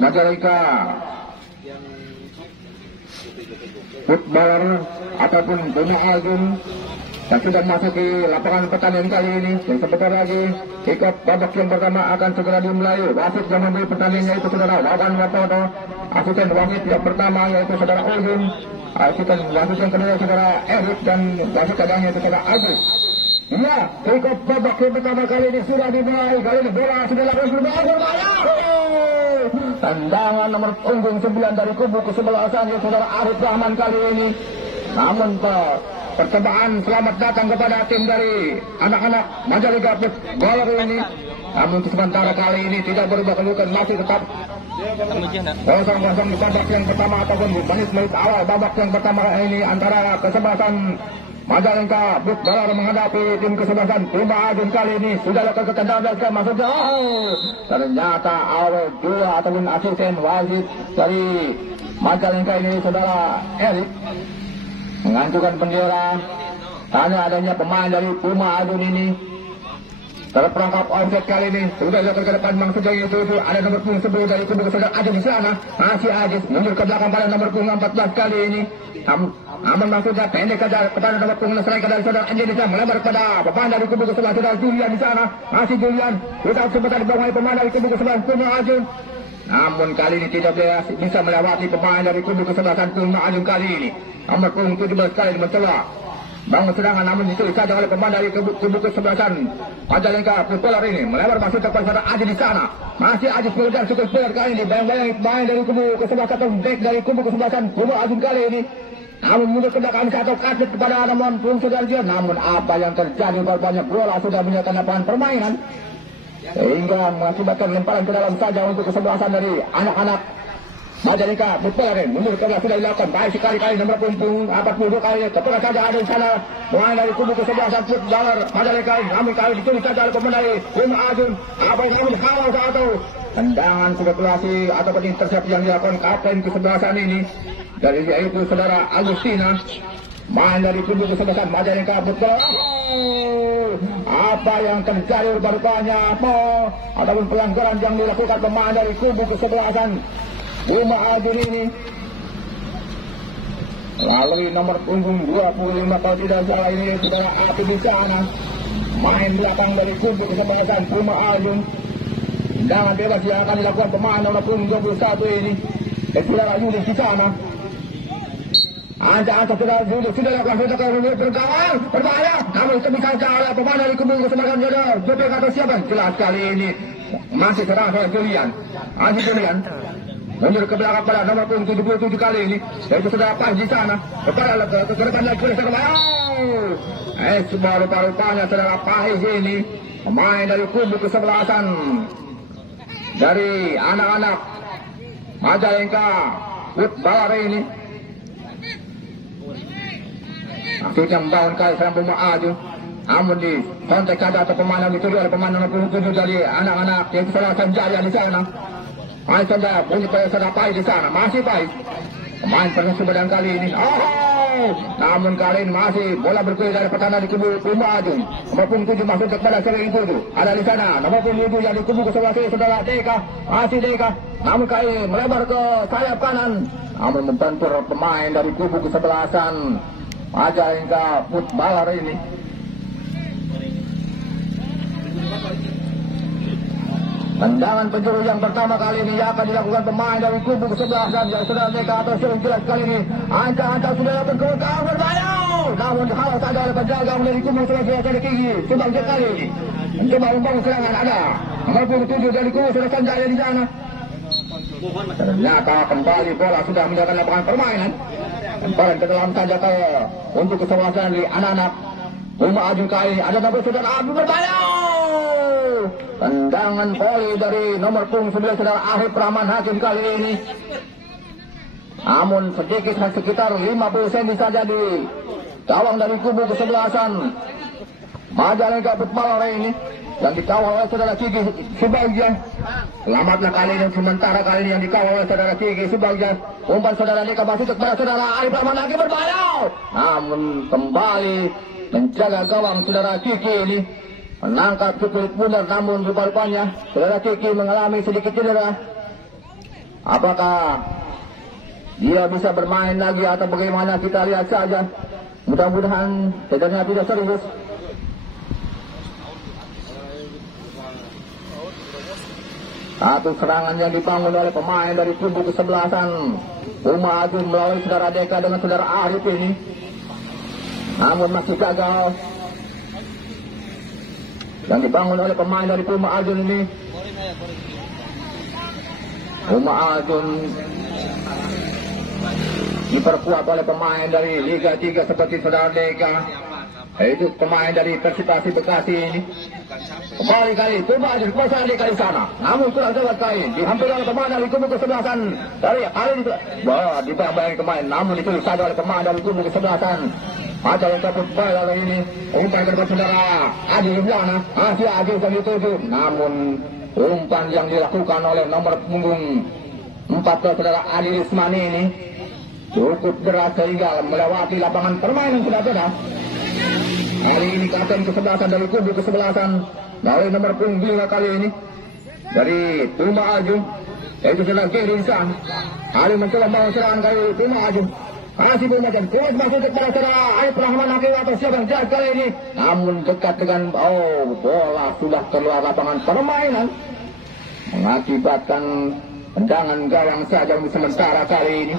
Majalengka footballer ataupun Bima Agung yang sudah masuk di lapangan pertandingan kali ini. Dan sebentar lagi ikut babak yang pertama akan segera dimulai. Wasit yang memberi pertandingan yaitu saudara Wawan Watono, asisten wasit yang pertama yaitu saudara Ulun, asisten wasit yang kedua saudara Erik, dan wasit kadang yaitu saudara Agus. Ya, ikut babak yang pertama kali ini sudah dimulai. Kali ini bola sudah langsung berbahaya. Tendangan nomor punggung 9 dari kubu kesebelasan yaitu saudara Arif Rahman kali ini. Namun percobaan selamat datang kepada tim dari anak-anak Majalengka Footballer ini. Namun sementara kali ini tidak berubah kedudukan, masih tetap 0-0 di babak yang pertama ataupun menit-menit awal babak yang pertama ini antara kesebelasan Majalengka Footballer menghadapi tim kesebelasan Bima Agung. Kali ini sudah lakukan ketendangan maksudnya. Ternyata awal 2 ataupun asisten wasit dari Majalengka ini saudara Erik mengancurkan bendera karena adanya pemain dari Bima Agung ini terperangkap offset. Kali ini sudah dilakukan ke depan maksudnya itu ada nomor punggung 10 dari kubu saudara Ajis di sana. Masih Ajis mundur ke belakang pada nomor punggung 14 kali ini. Namun maksudnya pendek saja kepada nomor punggung striker dari saudara Anjir di sana, melebar kepada pemain dari kubu sebelah saudara Julian di sana. Masih Julian sudah sebentar dibawahi pemain dari kubu sebelah Bima Agung. Namun kali ini tidak bisa melewati pemain dari kubu kesebelasan Bima Agung kali ini. Nomor punggung 17 kali mencoba bangun serangan, namun ditulis saja oleh pemain dari kubu kesebelasan Majalengka Footballer ini. Melebar masuk kepada saudara Ajis di sana. Masih Ajis mengejar cukup player kali ini. Bayang-bayang pemain dari kubu kesebelasan atau back dari kubu kesebelasan Bima Agung kali ini. Namun mundur ke belakang satu kaget kepada nomor punggung saudara Jian. Namun apa yang terjadi, banyak bola sudah menyatakan lapangan permainan sehingga mengakibatkan lemparan ke dalam saja untuk kesebelasan dari anak-anak Majalengka Footballer. Mundur ke belakang sudah dilakukan baik sekali nomor punggung 42 kali kepada saja ada di sana pemain dari kubu kesebelasan Footballer Majalengka. Namun kali ditulis saja oleh pemain dari Bima Agung. Apa yang namun halau atau tendangan spekulasi ataupun intercept yang dilakukan kapten kesebelasan ini dari yaitu saudara Agustina, main dari kubu kesebelasan Majalengka Footballer. Apa yang terjadi rupanya ataupun pelanggaran yang dilakukan pemain dari kubu kesebelasan Bima Agung ini melalui nomor punggung 25 kalau tidak salah ini saudara Api di sana, main belakang dari kubu kesebelasan Bima Agung. Tendangan bebas yang akan dilakukan pemain nomor punggung 21 ini saudara Yudis di sana. Anda sudah lakukan bergawang berbahaya, namun bisa oleh pemain dari kubu kesebelasan JPK atau siapa jelas kali ini masih serang oleh Julian. Julian mundur ke belakang pada nomor punggung 77 kali ini yaitu saudara Pas di sana kepada ke depan lagi sebuah rupa-rupanya saudara Pahis ini pemain dari kubu kesebelasan dari anak-anak Majalengka Footballer ini maksudnya membangun kali serang Bima Agung. Namun di kontak saja atau pemain yang dituju oleh pemain nomor 27 dari anak-anak yaitu saudara Sanjaya di sana. Main saja bunyi pada saudara Pai di sana. Masih Pai pemain persebaya kali ini. Namun kali ini masih bola berkulit dari pertahanan di kubu Bima Agung. Nomor punggung 7 masuk kepada sering 7 ada di sana. Nomor punggung 7 yang di kubu sebelah kiri saudara Deka. Masih Deka. Namun kali ini melebar ke sayap kanan. Namun membentur pemain dari kubu kesebelasan Majalengka Footballer ini. Tendangan penjuru yang pertama kali ini akan dilakukan pemain dari kubu kesebelasan yang saudara Deka atau sering jelas kali ini. Angka sudah dapat keunggahan berbahaya. Namun dihalau saja oleh penjaga dari kubu sebelah dari Kiki. Subang kali ini mencoba membangun serangan ada. Nomor 7 dari kubu saudara Sanjaya di sana. Ternyata kembali bola sudah menjadi lapangan permainan. Lemparan ke dalam saja untuk kesebelasan dari anak-anak Bima Agung kali ini. Ada nomor saudara Abu berbahaya. Tendangan voli dari nomor punggung 9 saudara Arif Rahman Hakim kali ini. Namun sedikit sekitar 50 cm saja di gawang dari kubu kesebelasan Majalengka Footballer ini yang dikawal oleh saudara Kiki Subagja. Selamatlah kali ini sementara kali ini yang dikawal oleh saudara Kiki Subagja. Umpan saudara Deka masuk kepada saudara Arif Rahman Hakim berbahaya. Namun kembali menjaga gawang saudara Kiki ini. menangkap cukup benar, namun rupa-rupanya saudara Kiki mengalami sedikit cedera. Apakah dia bisa bermain lagi atau bagaimana, kita lihat saja. Mudah-mudahan cederanya tidak serius. Satu serangan yang dibangun oleh pemain dari kubu kesebelasan Uma Agung melalui saudara Deka dengan saudara Arif ini, namun masih gagal. Yang dibangun oleh pemain dari Uma Agung ini, Uma Agung diperkuat oleh pemain dari Liga 3 seperti saudara Deka, yaitu pemain dari Persipasi Bekasi ini. Kembali kali Uma Agung kuasa Deka di sana, namun kurang tepat kali dihampiri oleh pemain dari kubu kesebelasan dari kali itu. Wah, dibayang kemain, namun itu saja oleh pemain dari kubu kesebelasan Majalengka Footballer ini. Umpan kepada saudara Adi Yuliana, masih Adi yang dituju, namun umpan yang dilakukan oleh nomor punggung 14 saudara Adi Rismani ini cukup deras sehingga melewati lapangan permainan sudah beda. Kali ini kapten kesebelasan dari kubu kesebelasan dari nomor punggung 5 kali ini dari Uma Agung, yaitu saudara Geri Insan. Kali mencoba membangun serangan kali Uma Agung, masih belum macam kuat masuk kepada saudara Aib Rahman Hakim atau siapa yang jaga kali ini, namun dekat dengan bola sudah keluar lapangan permainan, mengakibatkan tendangan gawang saja untuk sementara kali ini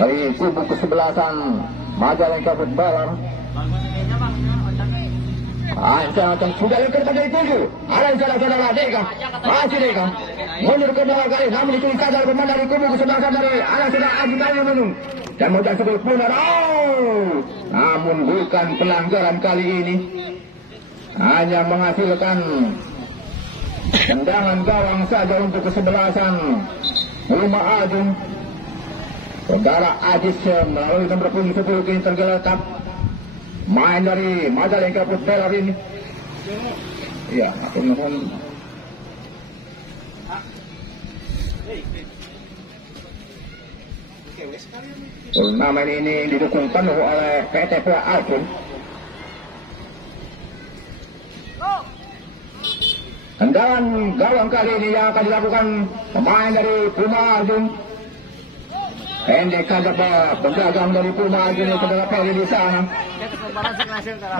dari kubu kesebelasan Majalengka Footballer. Ancang sudah yang terjadi tuju. Ada saudara Deka, masih Deka mundur ke bawah kali, namun itu saja pemain dari kubu kesebelasan dari ada saudara Adi Kayu Menung dan mau sebut benar. Namun bukan pelanggaran kali ini, hanya menghasilkan tendangan gawang saja untuk kesebelasan Uma Agung. Saudara Ajis melalui nomor punggung 10 kini tergeletak main dari Majalengka Footballer ini. Iya, turnamen ini didukung penuh oleh PT Pua Alpun. Tendangan gawang kali ini yang akan dilakukan pemain dari Uma Agung. Pendek saja penjagaan dari Uma Agung yang saudara Peri di sana.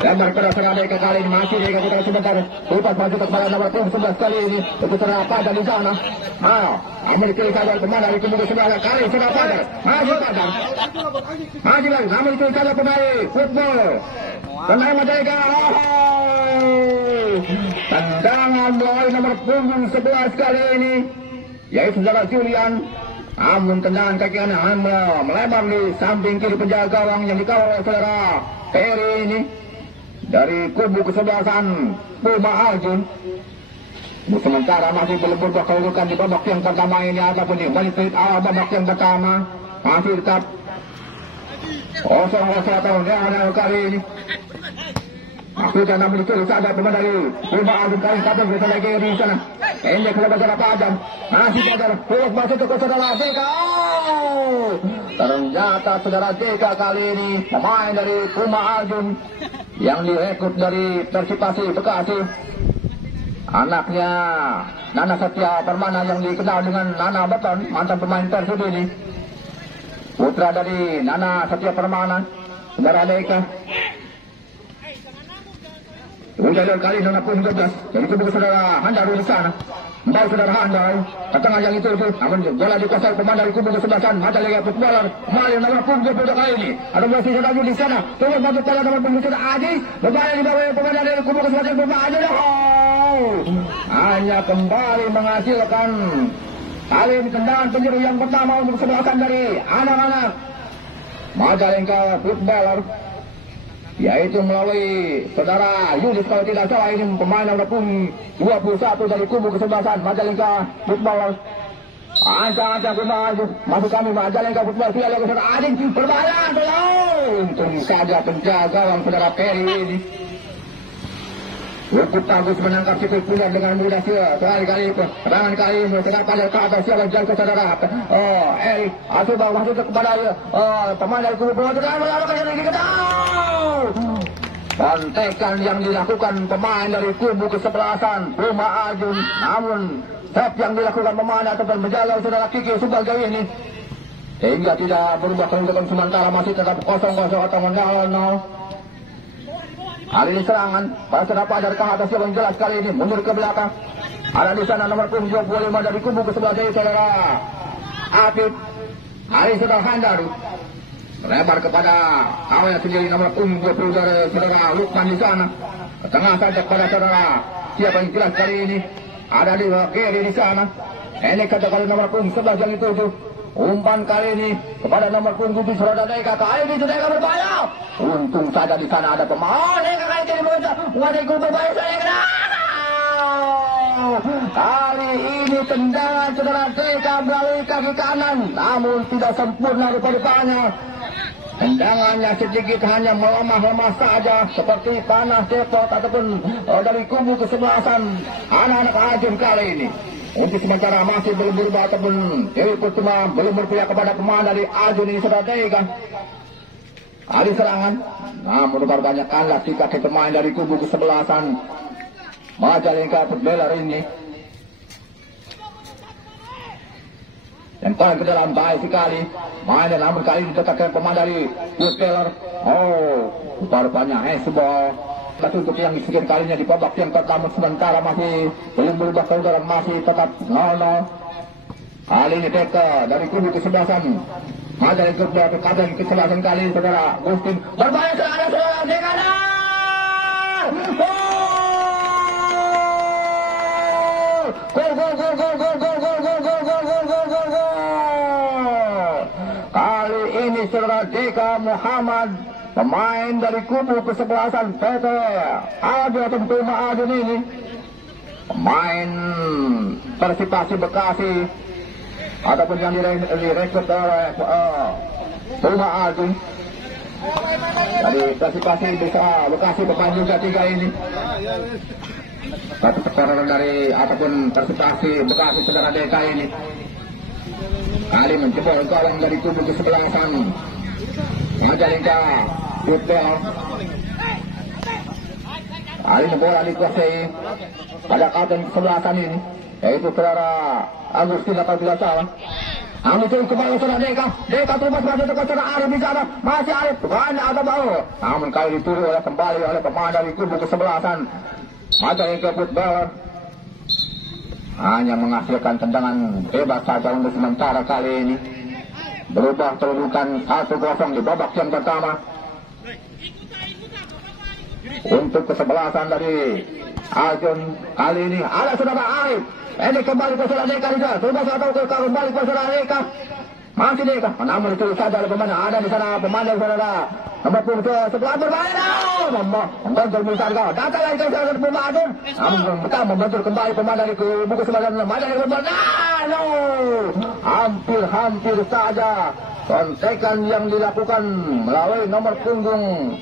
Lembar keras saudara Deka kali ini, masih Deka putar sebentar. Lepas maju kepada nomor punggung 11 kali ini. Itu saudara Padar di sana. Namun dipilih saja pemain dari kubu sebelah kali saudara Padar. Maju Padar. Maju lagi. Namun dipilih saja pemain football. Pemain Majalengka. Tendangan melalui nomor punggung 11 kali ini, yaitu saudara Julian. Namun tendangan kaki kanan melebar di samping kiri penjaga gawang yang dikawal oleh saudara Peri ini dari kubu kesebelasan Uma Agung. Sementara masih belum berubah kedudukan di babak yang pertama ini ataupun di menit babak yang pertama masih tetap 0-0 tahun yang kali ini. Sudah namun itu saja pemain dari Uma Agung kali kapten saudara Geri di sana. Pendek saudara saudara Padam, masih saudara terus masuk ke saudara Deka. Ternyata saudara Deka kali ini pemain dari Uma Agung yang direkrut dari Persipasi Bekasi. Anaknya Nana Setia Permana yang dikenal dengan Nana Beton, mantan pemain Persib ini. Putra dari Nana Setia Permana, saudara Deka. Udah kali Nona pun 12 jadi kubu saudara Handal di sana. Baik saudara Handal ke tengah yang itu namun bola dikuasai pemain dari kubu kesebelasan Majalengka Footballer. Kembali nomor punggung 20 kali ini ada masih saudara di sana. Terus masuk pada nomor punggung saudara Aji. Berbalik di bawah pemain dari kubu kesebelasan Uma Agung. Hanya kembali menghasilkan kali ini tendangan penjuru yang pertama untuk kesebelasan dari anak-anak Majalengka Footballer, yaitu melalui saudara Yudis kalau tidak salah. Ini pemain nomor punggung 21 dari kubu kesebelasan Majalengka Footballer. Ancang-ancang kembali masuk kami Majalengka Footballer. Tidak lagi saudara Ading berbahaya. Untung saja penjaga gawang saudara Peri ini cukup bagus menangkap situ punya dengan mudah sila. Kali serangan kali ini saudara pada ke atas siapa jalan ke saudara Eri atau bawa masuk kepada pemain dari kubu saudara melakukan yang lagi kontekan yang dilakukan pemain dari kubu kesebelasan Puma Ajun, namun set yang dilakukan pemain ataupun menjaga saudara Kiki sebagai ini hingga tidak berubah kedudukan sementara masih tetap 0-0 atau 0-0. Kali ini serangan pada saudara Fajar ke atas yang jelas kali ini mundur ke belakang. Ada di sana nomor punggung 25 dari kubu kesebelah dari saudara Afif. Hari saudara Handaru lebar kepada awalnya sendiri nomor punggung 20 dari saudara Lukman di sana. Ke tengah saja kepada saudara siapa yang jelas kali ini ada di kiri di sana. Ini kata-kata nomor punggung 11 yang itu. Umpan kali ini kepada nomor punggung 7 saudara Deka. Kali ini Deka berbahaya. Untung saja di sana ada pemain Deka kali ini berbahaya. Wadah berbahaya saya kena. Kali ini tendangan saudara Deka melalui kaki kanan, namun tidak sempurna rupa-rupanya. Tendangannya sedikit hanya melemah-lemah saja seperti panah depot ataupun dari kubu kesebelasan anak-anak Ajun kali ini. Untuk sementara masih belum berubah ataupun Dewi Putuma belum berpihak kepada pemain dari Ajun ini saudara Deka. Kali serangan, namun banyak kandas di kaki pemain dari kubu kesebelasan Majalengka Footballer ini. Dan paling ke dalam baik sekali mainnya, namun kali ini ditetapkan pemain dari Footballer. Oh, rupanya Hesbol. Untuk yang sekian kalinya di babak yang pertama sementara masih belum berubah kedudukan, masih tetap 0-0. Kali ini Deka dari kubu kesebelasan Majalengka Footballer kesebelasan kali ini saudara Gustin berbahaya serangan saudara Deka. Kali ini saudara Deka Muhammad, pemain dari kubu kesebelasan PT Ajun atau Puma Ajun ini, pemain Persipasi Bekasi ataupun yang direkrut oleh Puma Ajun. Dari Persipasi Bekasi pemain juga 3 ini. Satu tekanan dari ataupun Persipasi Bekasi saudara Deka ini. Kali menjebol gawang dari kubu kesebelasan Majalengka Football. Kali ini bola dikuasai pada kapten kesebelasan ini, yaitu saudara Agustin atau tidak salah. Angin kembali saudara Deka. Deka terus masih dekat saudara Arif di sana. Masih Arif banyak atau bau. Namun kali dituru kembali oleh pemain dari kubu kesebelasan Majalengka Football. Hanya menghasilkan tendangan bebas saja untuk sementara kali ini. Berubah kedudukan 1-0 di babak yang pertama. Untuk kesebelasan dari Ajun kali ini ada saudara Arif. Ini kembali ke saudara Deka juga. Coba atau kembali ke saudara Deka. Masih Deka. Namun itu saja pemain ada di sana pemain dari saudara nomor punggung sebelah berbahaya. Membentur besar kau. Datang lagi ke saudara Puma Ajun. Namun kita membentur kembali pemain dari kubu kesebelasan Majalengka Football. Hampir saja kontekan yang dilakukan melalui nomor punggung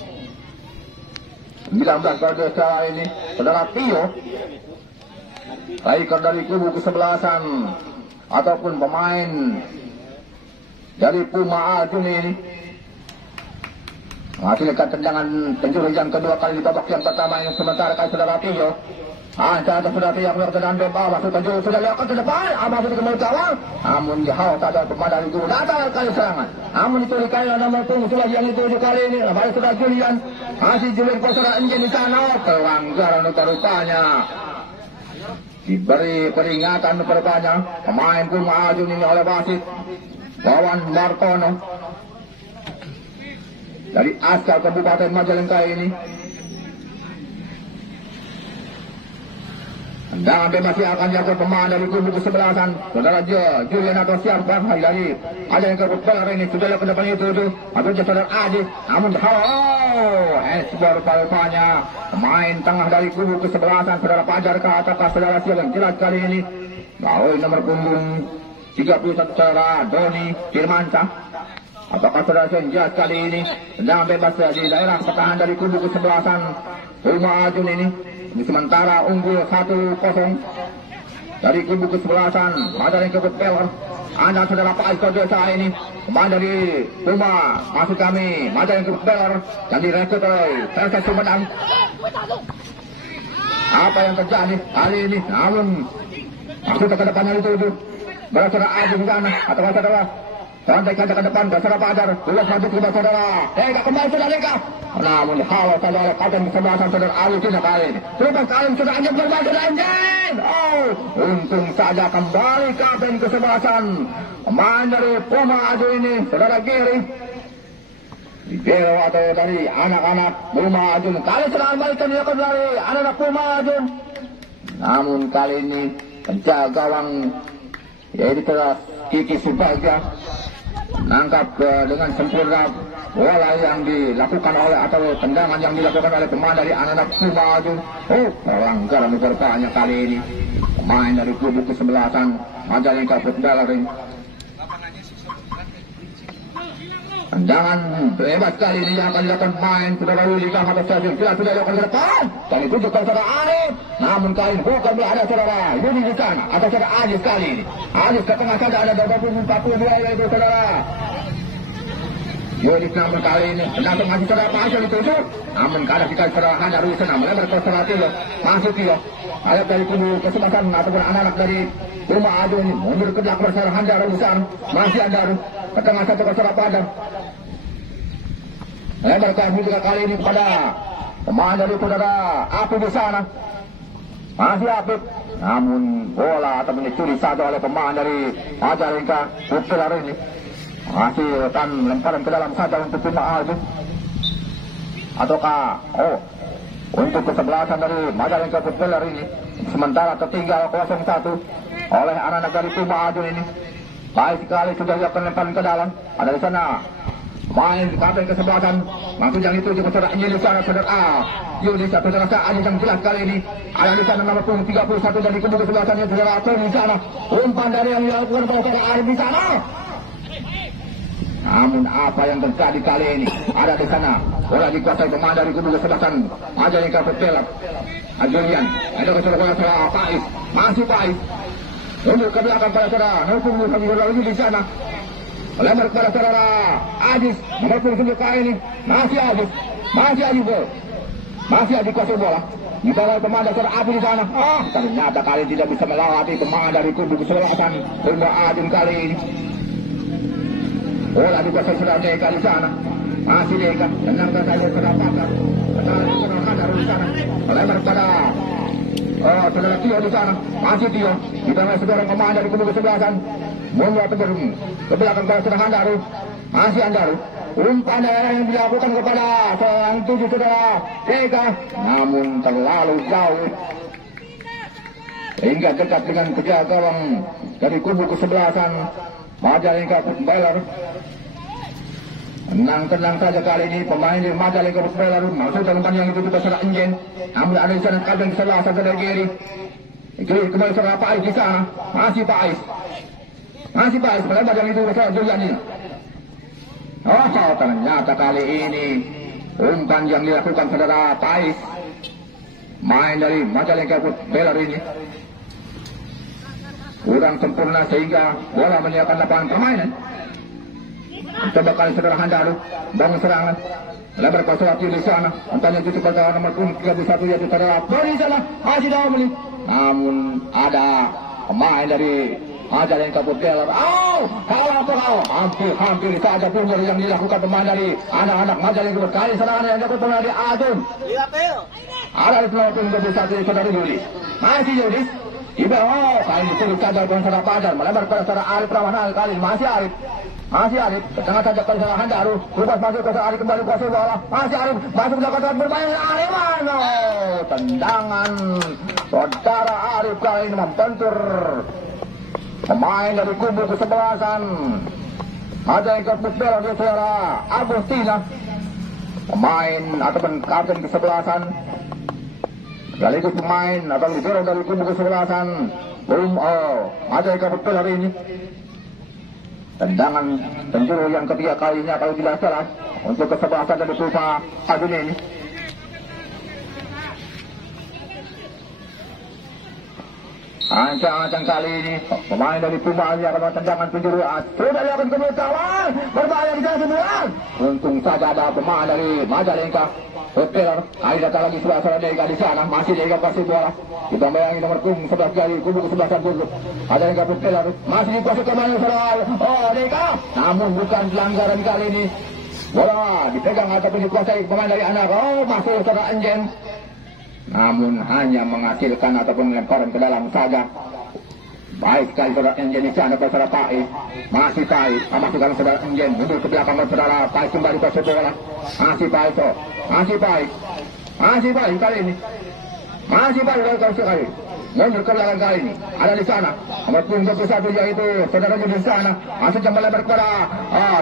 19 pada saat ini saudara Tio, striker dari kubu kesebelasan ataupun pemain dari Puma Ajun ini menghasilkan tendangan penjuru yang kedua kali di babak yang pertama yang sementara kali saudara Tio. Saat sudah tidak bertendangan bebas, masuk penjuru sudah lihat ke depan, masuk ke gawang. Namun jauh saja pemain dari kubu datang kali serangan. Namun itu dikali nomor punggung sudah yang itu kali ini. Baik saudara Julian, masih Julian ke saudara Enjen di sana. Pelanggaran rupanya. Diberi peringatan rupanya pemain Puma Ajun ini oleh wasit Wawan Martono dari asal Kabupaten Majalengka ini. Tendangan bebas yang akan dilakukan pemain dari kubu kesebelasan saudara Julian atau siapa dari Majalengka Football ini sudah ke depan itu atau saudara Adi. Namun Hesbol rupanya pemain tengah dari kubu kesebelasan saudara Fajar ke atas saudara siapa yang jelas kali ini melalui nomor punggung 31 saudara Doni Firmansyah. Apakah saudara yang jelas kali ini tendangan bebas di daerah pertahanan dari kubu kesebelasan Puma Ajun ini. Di sementara unggul 1-0 dari kubu kesebelasan Majalengka Football. Anda saudara Pak Aiko desa ini pemain dari Puma masuk kami Majalengka Footballer yang direkrut oleh PSS Sumedang. Apa yang terjadi kali ini? Namun masuk ke depannya itu berasal Adi di sana atau saudara santai ke depan berasal Fajar tulis maju ke saudara kembali saudara. Namun halau saudara kapten kesebelasan saudara Ali tidak kali ini terus kali sudah anjing berbalik sudah anjing. Untung saja kembali kapten kesebelasan pemain dari Puma Aju ini saudara Giri Libero atau dari anak-anak Puma Aju kali serangan balik dilakukan dari anak-anak Puma Aju. Namun kali ini penjaga gawang yaitu telah Kiki Subaga menangkap dengan sempurna bola yang dilakukan oleh atau tendangan yang dilakukan oleh pemain dari anak-anak Puma Aju. Pelanggaran berbanyak kali ini pemain dari kubu kesebelasan Majalengka Footballer. Tendangan bebas kali ini yang akan dilakukan pemain saudara Willy Kang atau stadion sudah dilakukan ke depan dan ditunjukkan saudara Arif. Namun kali ini bukan ada saudara Yudi di sana atau saudara Ajis kali ini. Ajis ke tengah saja ada 42 yaitu saudara Yudi. Namun kali ini pendatang masih saudara Pasal ditunjuk. Namun kadang kita saudara Handar di sana melebar ke saudara Tilo masuk Tilo. Ada dari kubu kesempatan ataupun anak-anak dari Puma Aju ini mundur ke belakang saudara Handar di sana masih Handar ke tengah satu ke saudara Padang. Lebar juga kali ini kepada pemain dari saudara Apip di sana. Masih Apip. Namun bola atau dicuri satu oleh pemain dari Majalengka Footballer ini. Masih akan lemparan ke dalam saja untuk Puma Aju. Ataukah untuk kesebelasan dari Majalengka Footballer ini. Sementara tertinggal 0-1 oleh anak-anak dari Puma Aju ini. Baik sekali sudah dilakukan lemparan ke dalam. Ada di sana main kapten kesebelasan maksud yang itu juga saudara Yudi sana saudara Yudi saudara Sa'ad yang jelas kali ini ada di sana nomor 31 dari kubu kesebelasannya saudara Tony di sana umpan dari yang dilakukan oleh saudara Arif di sana. Namun apa yang terjadi kali ini ada di sana bola dikuasai pemain dari kubu kesebelasan Majalengka Footballer Julian ada ke saudara Faiz masih Faiz mundur ke belakang pada saudara nomor 7 di sana lebar kepada saudara Ajis nomor 7 kali ini masih Ajis gol masih Ajis kuasai bola di bawah pemain dari saudara Abu di sana. Ternyata kali tidak bisa melewati pemain dari kubu kesebelasan Puma Aju kali ini. Bola dikuasai saudara Deka di sana masih Deka tenangkan saja saudara Pakar saudara Handar di sana lebar kepada saudara Tio di sana masih Tio di bawah saudara pemain dari kubu kesebelasan mundur ke belakang pada saudara Handaru masih Handaru umpan yang dilakukan kepada seorang 7 saudara Deka namun terlalu jauh sehingga dekat dengan penjaga gawang dari kubu kesebelasan Majalengka Footballer. Tenang saja kali ini pemain dari Majalengka Footballer maksud umpan yang itu juga saudara Enjen namun ada di sana kapten kesebelasan saudara Giri kembali saudara Faiz di sana masih Faiz melebar yang itu saudara Julian ini. Ternyata kali ini umpan yang dilakukan saudara Faiz main dari Majalengka Footballer ini kurang sempurna sehingga bola menyiapkan lapangan permainan. Coba kali saudara Handaru bangun serangan lebar ke saudara di sana umpannya itu kepada nomor 31 yaitu saudara Boni sana masih Daumeli namun ada pemain dari Majalengka Footballer. Hampir saja punur yang dilakukan pemain dari anak-anak Majalengka kali serangan yang dilakukan pemain dari Adun. Ada di nomor 31 saudara Yudi masih Yudi di bawah kali ini sulit saja dengan saudara Padar melebar pada saudara Arif Rahman kali ini masih Arif ke tengah saja pada saudara Handaru lepas masuk ke saudara Arif kembali kuasai bola masih Arif masuk ke belakang bermain Arif tendangan saudara Arif kali ini membentur pemain dari kubu kesebelasan Majalengka Footballer saudara Agustina pemain ataupun kapten kesebelasan sekaligus pemain atau libero dari kubu kesebelasan Majalengka Footballer ini. Tendangan penjuru yang ketiga kalinya kalau tidak salah untuk kesebelasan dari Puma Aju ini. Ancang-ancang kali ini pemain dari Puma akan tendangan penjuru. Sudah dilakukan kemudian kawan berbahaya di sana sebelah. Untung saja ada pemain dari Majalengka. Hotel, kali datang lagi sebelah Deka di sana, masih Deka pasti bola. Kita bayangin nomor punggung 11 kali, kubu ke 11 dulu. Ada Deka Hotel, masih dikuasai kemana saudara. Oh Deka, namun bukan pelanggaran kali ini. Bola dipegang ataupun dikuasai pemain dari anak. Oh masuk saudara Enjen. Namun hanya menghasilkan ataupun lemparan ke dalam saja. Baik sekali saudara Enjen di sana saudara Pai. Masih Pai, masukkan saudara Enjen mundur ke belakang saudara Pai kembali ke bola. Masih Pai so. Masih baik kali ini. Masih baik kali. Mundur ke belakang kali ini. Ada di sana. Nomor punggung 21 yaitu saudara di sana. Masuk jam melebar kepada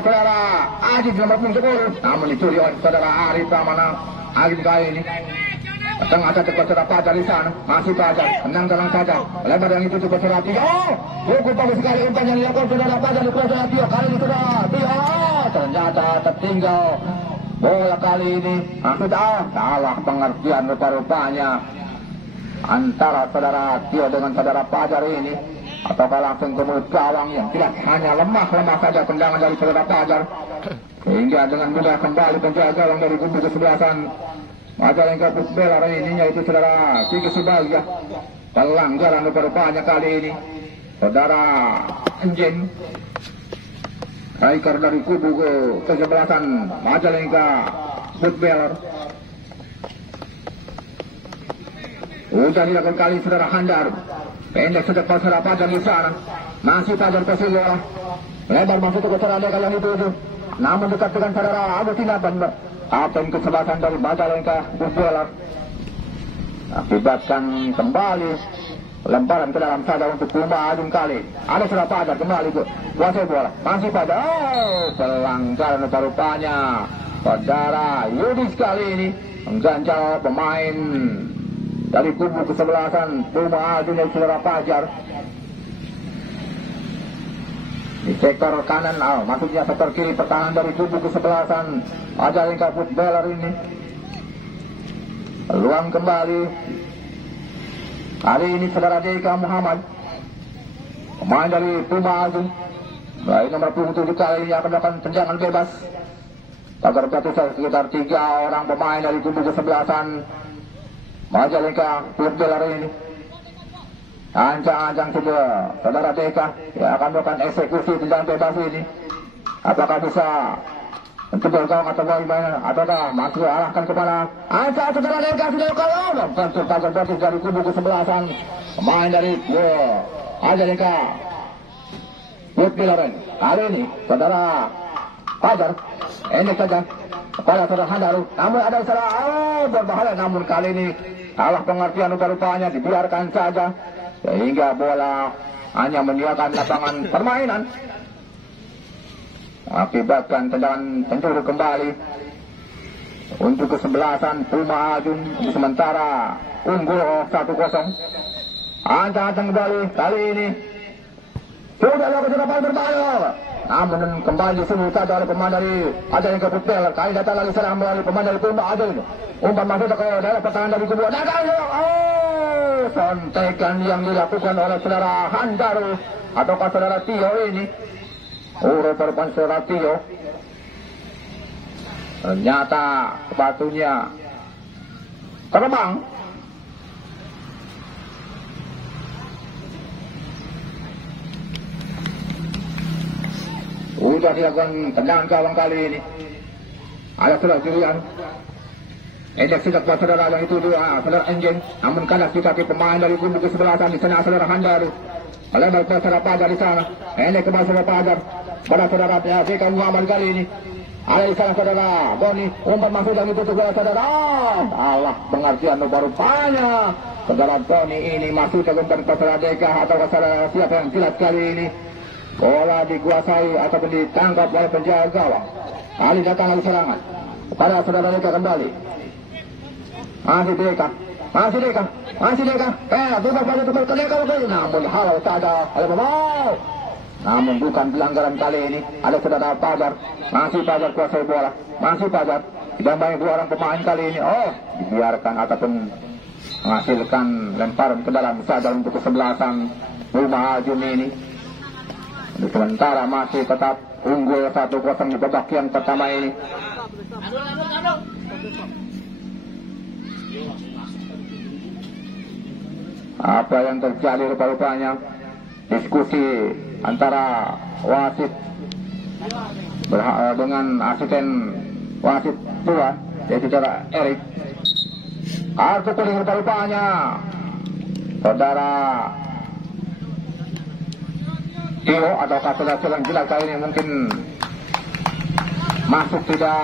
saudara Aziz nomor punggung 10. Namun dicuri oleh saudara Arif Pramana. Arif kali ini. Tengah saja ke saudara Pajar di sana. Masih Pajar. Tenang saja. Lebar yang itu cukup saudara Tio. Cukup bagus sekali umpan yang dilakukan saudara Pajar di saudara Tio. Kali ini saudara Tio. Ternyata tertinggal. Bola kali ini sudah salah pengertian rupa-rupanya antara saudara Tio dengan saudara Pajar ini, ataukah langsung ke mulut gawang yang tidak hanya lemah saja tendangan dari saudara Pajar sehingga dengan mudah kembali penjaga gawang dari kubu kesebelasan Majalengka Pusbela ini yaitu saudara Kiki Subagia. Pelanggaran rupa-rupanya kali ini saudara Enjen striker dari kubu kesebelasan Majalengka Footballer. Sudah dilakukan kali saudara Handar. Pendek secepat saudara Pajar di sana. Masih Pajar posisi bola. Lebar masuk ke saudara Deka yang itu. Namun dekat dengan saudara Agustina kapten kesebelasan dari Majalengka Footballer. Akibatkan kembali lemparan ke dalam saja untuk Puma Ajung kali. Ada saudara Pajar kembali ke kuasai bola. Masih Pajar. Pelanggaran rupa-rupanya saudara Yudis kali ini mengganjal pemain dari kubu kesebelasan Puma Ajung dan saudara Pajar. Di sektor kanan, maksudnya sektor kiri pertahanan dari kubu kesebelasan Majalengka Footballer ini. Peluang kembali. Hari ini saudara Deka Muhammad, pemain dari Puma Agung, dari nomor 27 kali ini akan melakukan tendangan bebas. Agar jatuh sekitar 3 orang pemain dari kubu kesebelasan Majalengka Footballer ini. Ancang-ancang saja saudara Deka yang akan melakukan eksekusi tendangan bebas ini. Apakah bisa mencoba gawang atau bagaimana? Ataukah masih arahkan kepala ancang saudara Deka sudah kalau bentuk pagar bagus dari kubu kesebelasan pemain dari Majalengka Footballer. Kali ini saudara Pajar endek saja kepada saudara Handaru. Namun ada saudara berbahaya. Namun kali ini salah pengertian rupa-rupanya dibiarkan saja sehingga bola hanya meninggalkan lapangan permainan. Akibatkan tendangan penjuru kembali untuk kesebelasan Puma Ajun. Sementara unggul 1-0. Ancang-ancang kembali kali ini sudah lakukan serangan berbahaya. Namun kembali disebut saja oleh pemain dari Majalengka Footballer. Kali datang lagi serang melalui pemain dari Puma Ajun. Umpan masuk ke dalam pertahanan dari kubu. Sontekan yang dilakukan oleh saudara Handaru ataukah saudara Tio ini. Rupa-rupanya saudara Tio. Ternyata sepatunya terbang. Sudah dilakukan tendangan gawang kali ini. Ada saudara Julian. Endek sudah buat saudara yang itu dua saudara Enjen. Namun kandas di kaki pemain dari kubu kesebelasan di sana saudara Handaru. Lebar ke saudara Pajar di sana. Endek ke saudara Pajar. Pada saudara Deka Muhammad kali ini. Ada di sana saudara Boni. Umpan masuk dan itu saudara. Salah pengertian rupa-rupanya. Saudara Boni ini masuk ke umpan ke saudara Deka atau ke saudara siapa yang jelas kali ini. Bola dikuasai ataupun ditangkap oleh penjaga gawang. Ali datang lagi serangan pada saudara Deka kembali. Masih Deka. Bebas saja untuk Deka. Namun halau saja oleh pemain. Namun bukan pelanggaran kali ini. Ada saudara Pajar. Masih Pajar kuasai bola. Masih Pajar. Didampingi 2 orang pemain kali ini. Dibiarkan ataupun menghasilkan lemparan ke dalam sadar untuk kesebelasan Rumah Ajun ini. Sementara masih tetap unggul 1-0 di babak yang pertama ini. Apa yang terjadi rupa-rupanya diskusi antara wasit dengan asisten wasit tua, yaitu saudara Erik. Kartu kuning rupa-rupanya saudara Tio, atau saudara yang jelas kali ini mungkin masuk tidak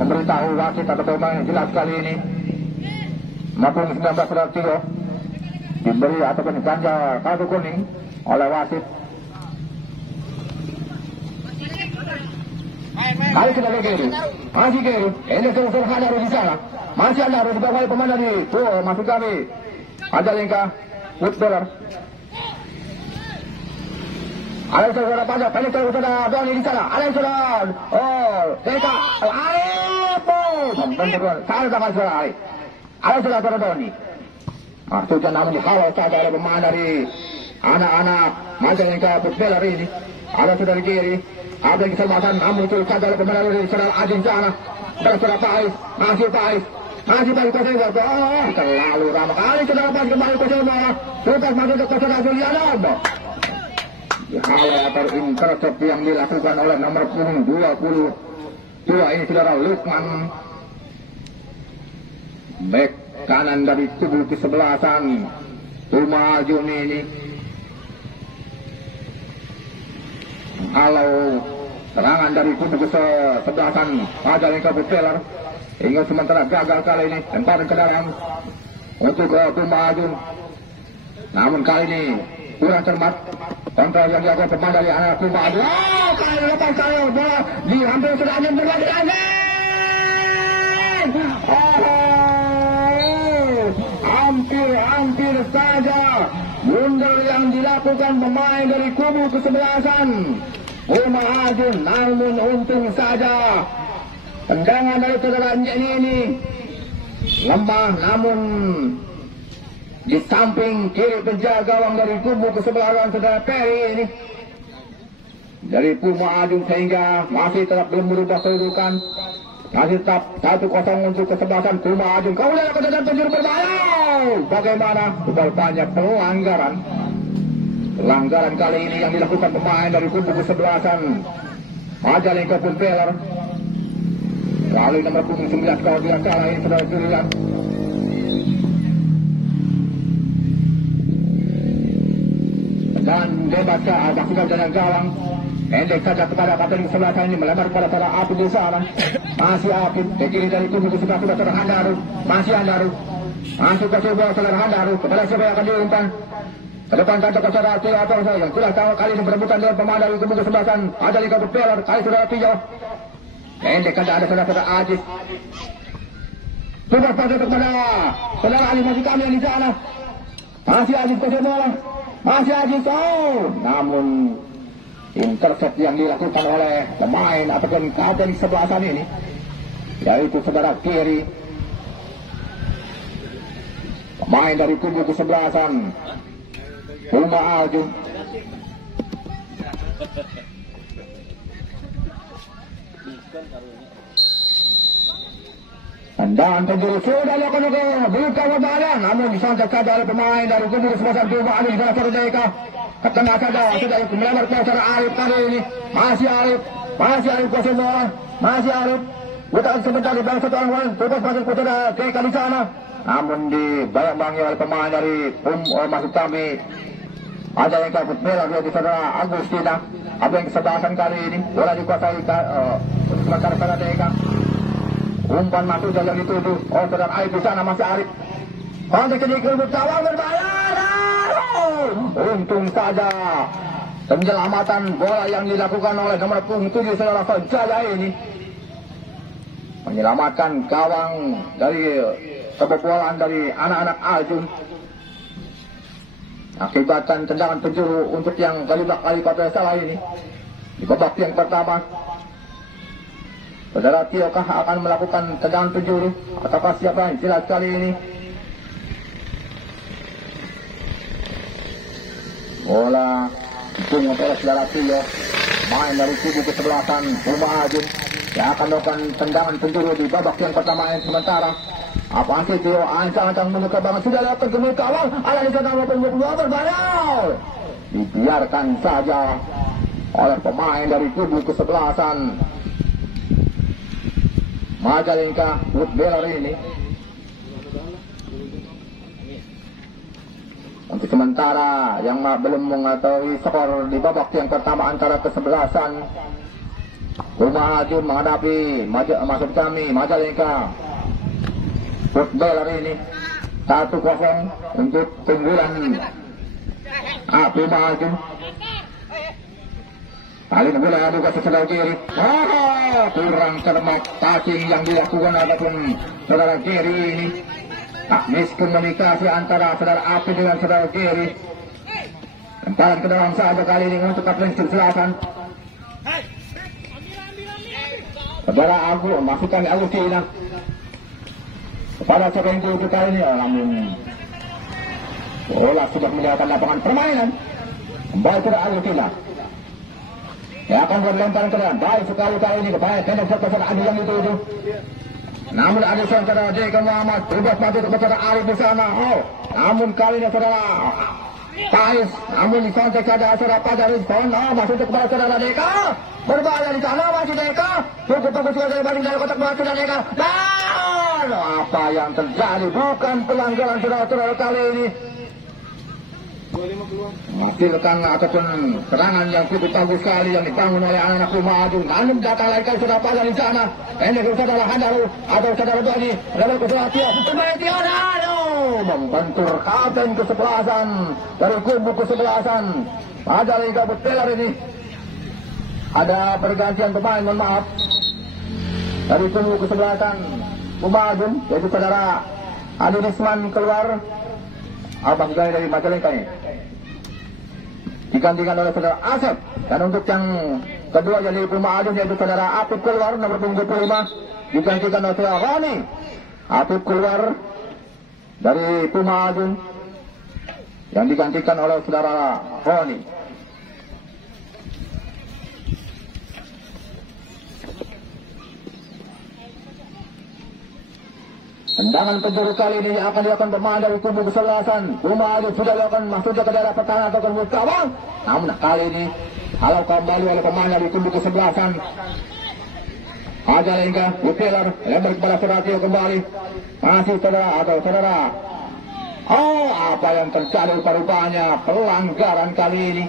memberitahu wasit atau pemain yang jelas kali ini. Maupun 19 saudara Tio diberi ataupun ganja kartu kuning oleh wasit. Kali sudah kiri, masih kiri. Ini seluruh Hanaru di sana, masih Hanaru di bawah pemain tadi. Tuh masuk kami. Majalengka footballer. Ada saudara pada, ada saudara Doni di sana, ada saudara. Oh, Deka, Alipo. Saya sama saudara Ali. Ada saudara Doni. Maksudnya namun kalau saja ada pemain dari anak-anak Majalengka footballer ini. Ada saudara kiri. Ada kesempatan namun itu saja ada pemain dari saudara Adin sana. Dan saudara Pais, masih Pais. Masih Pais kosong. Oh, terlalu ramah kali saudara Pais kembali kosong. Sudah masuk ke saudara Juliano. Hal atau intercept yang dilakukan oleh nomor punggung 22 ini saudara Lukman, back kanan dari tubuh kesebelasan Rumah Ajun ini. Kalau serangan dari tubuh kesebelasan Majalengka Footballer hingga sementara gagal kali ini, lemparan ke dalam untuk Rumah Ajun. Namun kali ini kurang cermat. Kontrol yang dilakukan pemain dari anak Rumah Ajun. Oh, kali lepas kali bola diambil sudah angin berlari angin. Oh, hampir saja blunder yang dilakukan pemain dari kubu kesebelasan Rumah Ajun. Namun untung saja tendangan dari saudara ini lemah, namun di samping kiri penjaga gawang dari kubu kesebelasan saudara Peri ini dari Rumah Ajun, sehingga masih tetap belum berubah kedudukan, masih tetap 1-0 untuk kesebelasan Rumah Ajun. Kau lihat kedatangan penjuru berbahaya. Bagaimana? Rupanya pelanggaran kali ini yang dilakukan pemain dari kubu kesebelasan Majalengka Footballer. Lalu nomor punggung 19 kalau tidak salah ini saudara lihat. Dan bebas saksikan jalan gawang. Pendek saja kepada kapten sebelah ini, melebar kepada saudara Apit di sana. Masih Apit, ke kiri dari kubu sebelah saudara Handaru. Masih Handaru. Masuk ke sebelah saudara Handaru. Kepada siapa yang akan diumpan? Ke depan saja ke saudara Tio atau yang sudah tahu kali ini berebutan dengan pemain dari kubu kesebelasan Majalengka Footballer. Kali saudara Tio. Pendek saja ada saudara Ajis. Tugas pada kepada saudara Ali masih kami yang di sana. Masih Ajis ke bola. Masih Ajis, namun intercept yang dilakukan oleh pemain ataupun kapten kesebelasan ini, yaitu saudara kiri, pemain dari kubu kesebelasan Rumah Ajun. Dan penjuru sudah dilakukan bukan berbahagia, namun disanjak saja oleh pemain dari kubu kesebelasan Rumah Ajun di sana Deka. Ke tengah saja sudah melamar ke saudara Arif kali ini. Masih Arif kuasa bola, masih Arif. Bukan sebentar di belakang satu orang, terus masuk ke saudara Deka di sana. Namun dibayang-bayangi oleh pemain dari maksud kami Majalengka Footballer, yaitu saudara Agustina. Apa yang kesebelasan kali ini bola dikuasai untuk sementara saudara Deka. Umpan masuk jalan dituju. Oh, saudara Arif di sana, masih Arif. Kontak sedikit gawang berbahaya. Untung saja penyelamatan bola yang dilakukan oleh nomor punggung 7 saudara Sajaya ini menyelamatkan gawang dari kebobolan dari anak-anak Ajun. Akibatkan tendangan penjuru untuk yang kali pada salah ini di babak yang pertama. Saudara Tio kah akan melakukan tendangan penjuru ataukah siapa yang jelas kali ini? Bola dipungut oleh saudara Tio, main dari kubu kesebelasan Rumah Ajun yang akan melakukan tendangan penjuru di babak yang pertama yang sementara. Apaan sih Tio ancang-ancang menuka banget, sudah lakukan ke mereka awal, ada di sana dua berbahaya. Dibiarkan saja oleh pemain dari kubu kesebelasan Majalengka Footballer ini. Untuk sementara yang belum mengetahui skor di babak yang pertama antara kesebelasan Rumah Ajun menghadapi maksud kami Majalengka Footballer ini 1-0 untuk keunggulan Rumah Ajun. Kali ini bola adu ke sebelah kiri. Kurang cermat passing yang dilakukan ataupun saudara kiri ini. Miskomunikasi antara saudara Api dengan saudara kiri. Lemparan ke dalam saja kali ini untuk kapten Selatan. Saudara Agus, masukkan Agustina kepada siapa yang tujuh kali ini. Namun bola sudah meninggalkan lapangan permainan. Kembali ke Agustina. Ya akan berlempar ke dalam. Baik sekali kali ini kepada tendang saudara Adi yang itu. Namun ada saudara Jeka Muhammad bebas maju ke saudara Arif di sana. Namun kali ini saudara Pais, namun dikontek saja saudara Pajar Rizkon. Masuk kepada saudara Deka. Berbahaya di sana masih Deka. Cukup bagus dari banding dari kotak bola saudara Deka. Dan apa yang terjadi bukan pelanggaran saudara-saudara kali ini. Menghasilkan ataupun serangan yang cukup bagus sekali yang dibangun oleh anak-anak Rumah Ajun. Namun datang lagi kali saudara Pajar di sana. Ini saudara Handaru atau saudara Doni. Lalu ke saudara Tio. Kembali Tio. Membentur kapten kesebelasan dari kubu kesebelasan Majalengka Footballer ini. Ada pergantian pemain, mohon maaf, dari kubu kesebelasan Rumah Ajun, yaitu saudara Adi Nisman keluar. Abang sekali dari Majalengka ini digantikan oleh saudara Asep. Dan untuk yang kedua jadi Rumah Ajun yaitu saudara Apip keluar nomor 25, digantikan oleh saudara Roni. Apip keluar dari Rumah Ajun yang digantikan oleh saudara Roni. Tendangan penjuru kali ini akan dilakukan pemain dari kubu kesebelasan Rumah Ajun sudah dilakukan masuknya ke daerah pertahanan atau ke gawang. Namun kali ini kalau kembali oleh pemain dari kubu kesebelasan Majalengka Footballer lebar kepada saudara Tio kembali. Masih saudara atau saudara. Apa yang terjadi rupanya pelanggaran kali ini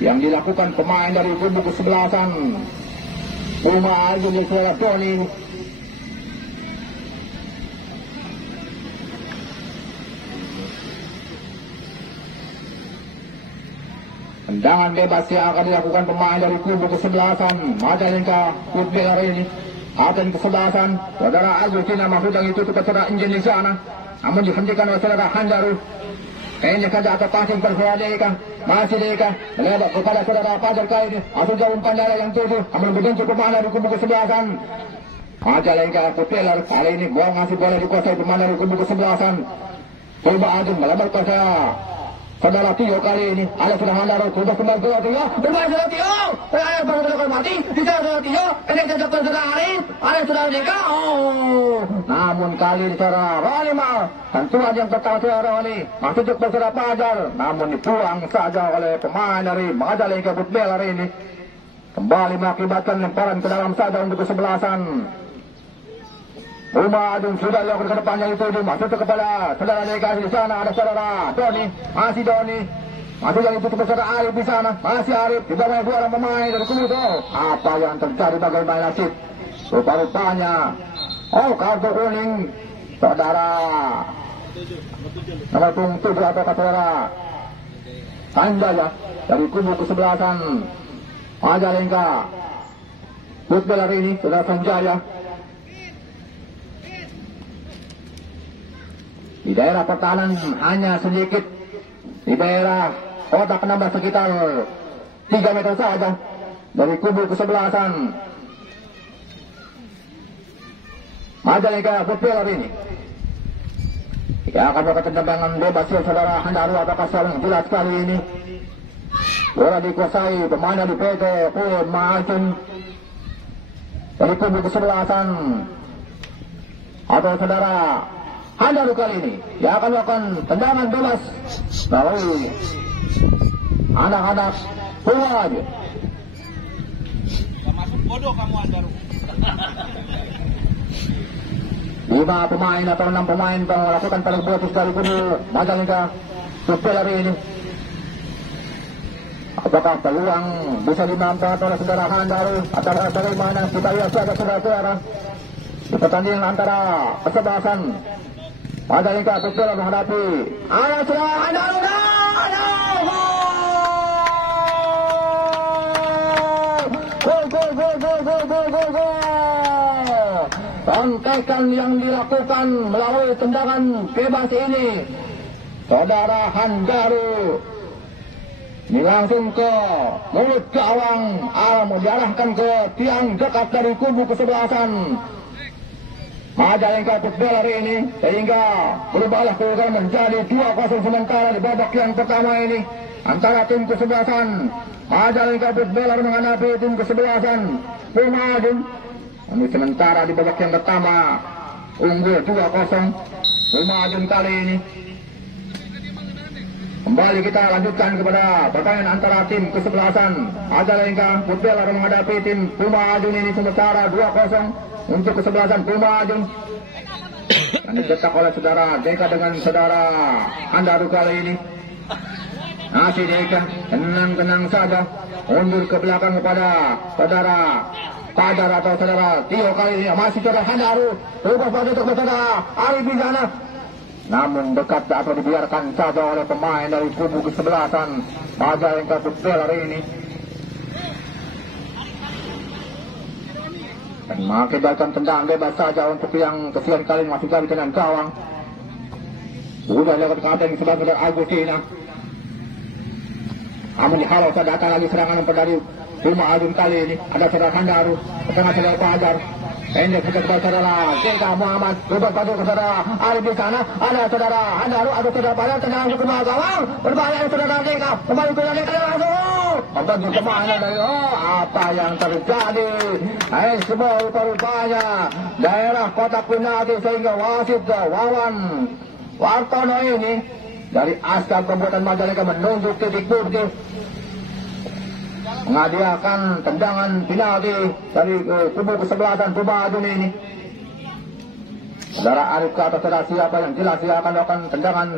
yang dilakukan pemain dari kubu kesebelasan Rumah Ajun di saudara Tony. Tendangan bebas yang akan dilakukan pemain dari kubu kesebelasan Majalengka Footballer ini. Kapten kesebelasan saudara Agustina maksudnya itu ke saudara Injen di sana. Namun dihentikan oleh saudara Handaru. Ini saja atau passing per saudara Deka. Masih Deka melebar kepada saudara Pajar kali ini. Maksudnya umpan dara yang tujuh. Namun berbentuk pemain dari kubu kesebelasan Majalengka Footballer. Kali ini bola masih boleh dikuasai pemain dari kubu kesebelasan Rumah Ajun melebar ke saudara Tio kali ini. Ada saudara Handaru sudah kembali ke Tio. Bermain saudara Tio. Terakhir baru saudara mati. Bisa saudara Tio. Ini jatuh saudara Arif. Ada saudara Deka. Namun kali ini saudara Roni mal. Tentuan yang pertama saudara Roni. Masuk ke saudara Pajar. Namun dibuang saja oleh pemain dari Majalengka Footballer ini. Kembali mengakibatkan lemparan ke dalam saja untuk kesebelasan Rumah Ajun sudah dilakukan ke depannya itu masuk kepada saudara Deka di sana. Ada saudara Doni, masih Doni, masih yang itu saudara Arif di sana, masih Arif di bawah dua orang pemain dari kubu itu. Apa yang terjadi bagaimana nasib? Rupa-rupanya kartu kuning saudara nomor 7 atau saudara Sanjaya dari kubu kesebelasan Majalengka Footballer ini, saudara Sanjaya. Di daerah pertahanan hanya sedikit. Di daerah kotak penambah sekitar 3 meter saja dari kubu kesebelasan Majalengka Footballer ini. Ya, akan melakukan tendangan bebas ya saudara Handaru, apakah saling jelas kali ini. Bola dikuasai pemain dari PT Majun dari kubu kesebelasan atau saudara Handaru kali ini. Ya, akan melakukan tendangan bebas melalui anak-anak Puma aja. Masuk bodoh kamu Handaru. 5 pemain atau 6 pemain melakukan paling bagus dari kubu Majalengka Footballer ini. Apakah peluang bisa dimanfaatkan oleh saudara Handaru atau bagaimana? Kita lihat saja saudara-saudara di pertandingan antara kesebelasan Majalengka Footballer menghadapi anak saudara Handaru. Kontekan yang dilakukan melalui tendangan bebas ini, saudara Handaru ini langsung ke mulut gawang, diarahkan ke tiang dekat dari kubu kesebelasan Majalengka Footballer ini, sehingga berubahlah kedudukan menjadi 2-0 sementara di babak yang pertama ini antara tim kesebelasan Majalengka Footballer menghadapi tim kesebelasan Puma Ajun. Ini sementara di babak yang pertama unggul 2-0 Puma Ajun kali ini. Kembali kita lanjutkan kepada pertandingan antara tim kesebelasan Majalengka Footballer menghadapi tim Puma Ajun ini sementara 2-0 untuk kesebelasan Puma Ajun. Dan dicetak oleh saudara Deka dengan saudara Handaru kali ini. Masih Deka tenang-tenang saja mundur ke belakang kepada saudara Padar atau saudara Tio kali ini. Masih saudara Handaru berubah pada untuk saudara Arif di sana. Namun dekat atau dibiarkan saja oleh pemain dari kubu kesebelasan Majalengka Footballer ini. Dan mengakibatkan tendangan bebas saja untuk yang kesian kali ini masih jadi dengan gawang. Sudah lewat kata yang sebagai saudara Agustina. Namun dihalau saja datang lagi serangan dari Puma Ajun kali ini. Ada saudara Handaru, tengah saudara Fajar. Pendek kepada saudara Deka Muhammad, berubah pada saudara Arif di sana. Ada saudara Handaru, ada saudara Fajar, tendangan ke gawang. Berbahaya saudara Deka, kembali ke Deka langsung. Membagi kemana dari apa yang terjadi? Semua rupa-rupanya daerah kotak penalti sehingga wasit Wawan Wartono ini dari askar pembuatan Majalengka menunjuk titik bukti menghadiahkan tendangan penalti dari kubu kesebelasan Puma Ajun ini. Saudara Arif ke atas saudara siapa yang jelas dia akan melakukan tendangan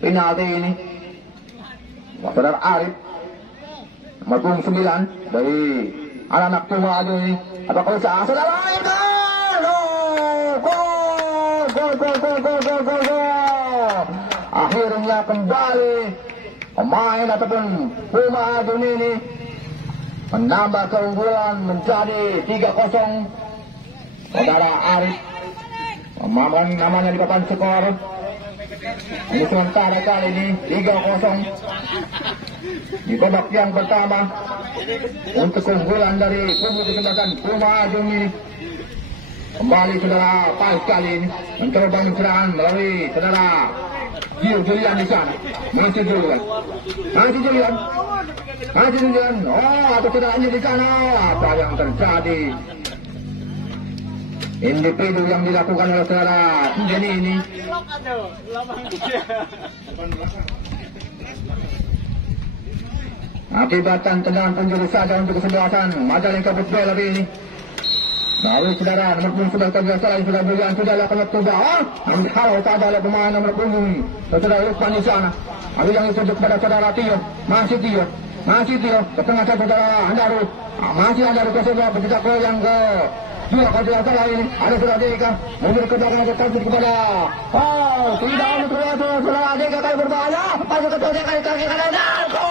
penalti ini. Saudara Arif nomor 9 dari anak-anak Puma Ajun ini. Apakah usaha saudara Arif? Gol. Akhirnya kembali pemain ataupun Puma Ajun ini menambah keunggulan menjadi 3-0. Saudara Arif namanya di papan skor. Ini sementara kali ini 3-0 di babak yang pertama untuk keunggulan dari kubu kesebelasan Puma Ajun ini. Kembali saudara Pais kali ini mencoba serangan melalui saudara Julian di sana. Masih Julian. Atau saudaranya di sana. Apa yang terjadi? Individu yang dilakukan oleh saudara Jenny ini. Akibatkan tendangan penjuru saja untuk kesebelasan Majalengka Footballer ini. Lalu saudara nomor 9 sudah terbiasa sudah Julian sudah lakukan tuba. Kalau saja oleh pemain nomor 9 saudara Lukman di sana. Ada yang ditunjuk kepada saudara Tio. Masih Tio ke tengah saudara Handaru. Masih Handaru ke sebelah pencetak gol yang ke 2 kalau tidak salah ini. Ada saudara Deka mundur ke belakang terkait kepada tidak untuk saudara Deka kali berbahaya. Masuk ke Deka kali kanan. Gol.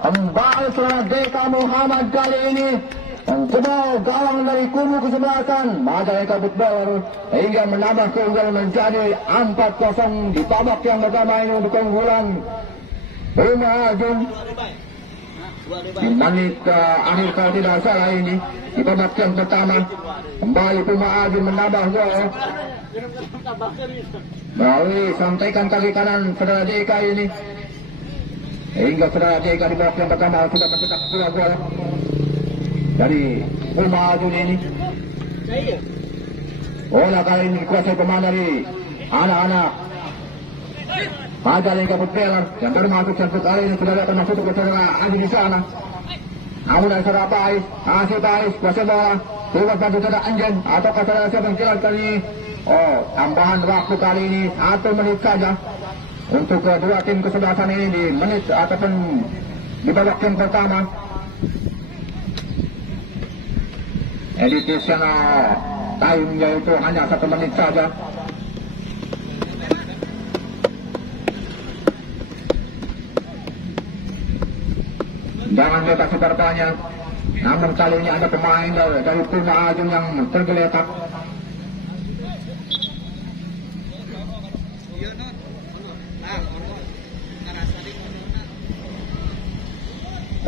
Kembali saudara Deka Muhammad kali ini menjebol gawang dari kubu kesebelasan Majalengka Footballer hingga menambah keunggulan menjadi 4-0 di babak yang pertama ini untuk keunggulan Puma Ajun. Di menit akhir kalau tidak salah ini di babak yang pertama kembali Puma Ajun menambah gol melalui sampaikan kaki kanan saudara JK ini hingga saudara JK di babak yang pertama sudah mencetak 2 gol dari Puma Ajun ini. Bola kali ini dikuasai pemain dari anak-anak Majalengka Footballer yang baru masuk satu kali ini sudah datang masuk ke saudara Adi di sana. Namun dari saudara Pais, Asif Pais kuasai bola, bebas bantu saudara Anjen atau saudara siapa yang jelas kali ini. Oh, tambahan waktu kali ini 1 menit saja untuk kedua tim kesebelasan ini di menit ataupun di babak yang pertama. Editisnya time yaitu hanya 1 menit saja. Jangan bebas sepertanya. Namun kali ini ada pemain dari Puma Ajun yang tergeletak.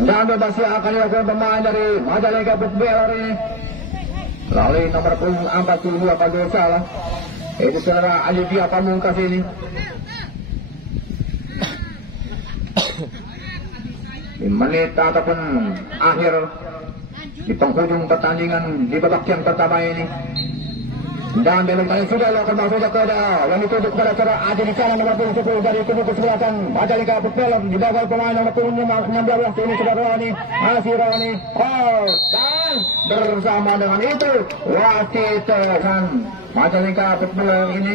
Jangan bebas ya akan dilakukan pemain dari Majalengka Footballer ini. Melalui nomor punggung 42 kalau salah. Itu saudara Alivia Pamungkas ini. Di menit ataupun akhir di penghujung pertandingan di babak yang pertama ini. Dan belum kali sudah lakukan masuk ke yang dituju kepada saudara Adi di sana nomor punggung 10 dari kubu kesebelasan Majalengka Footballer di bawah pemain nomor punggung 16 ini sudah Roni masih Roni. Oh, dan bersama dengan itu wasit dan Majalengka Footballer ini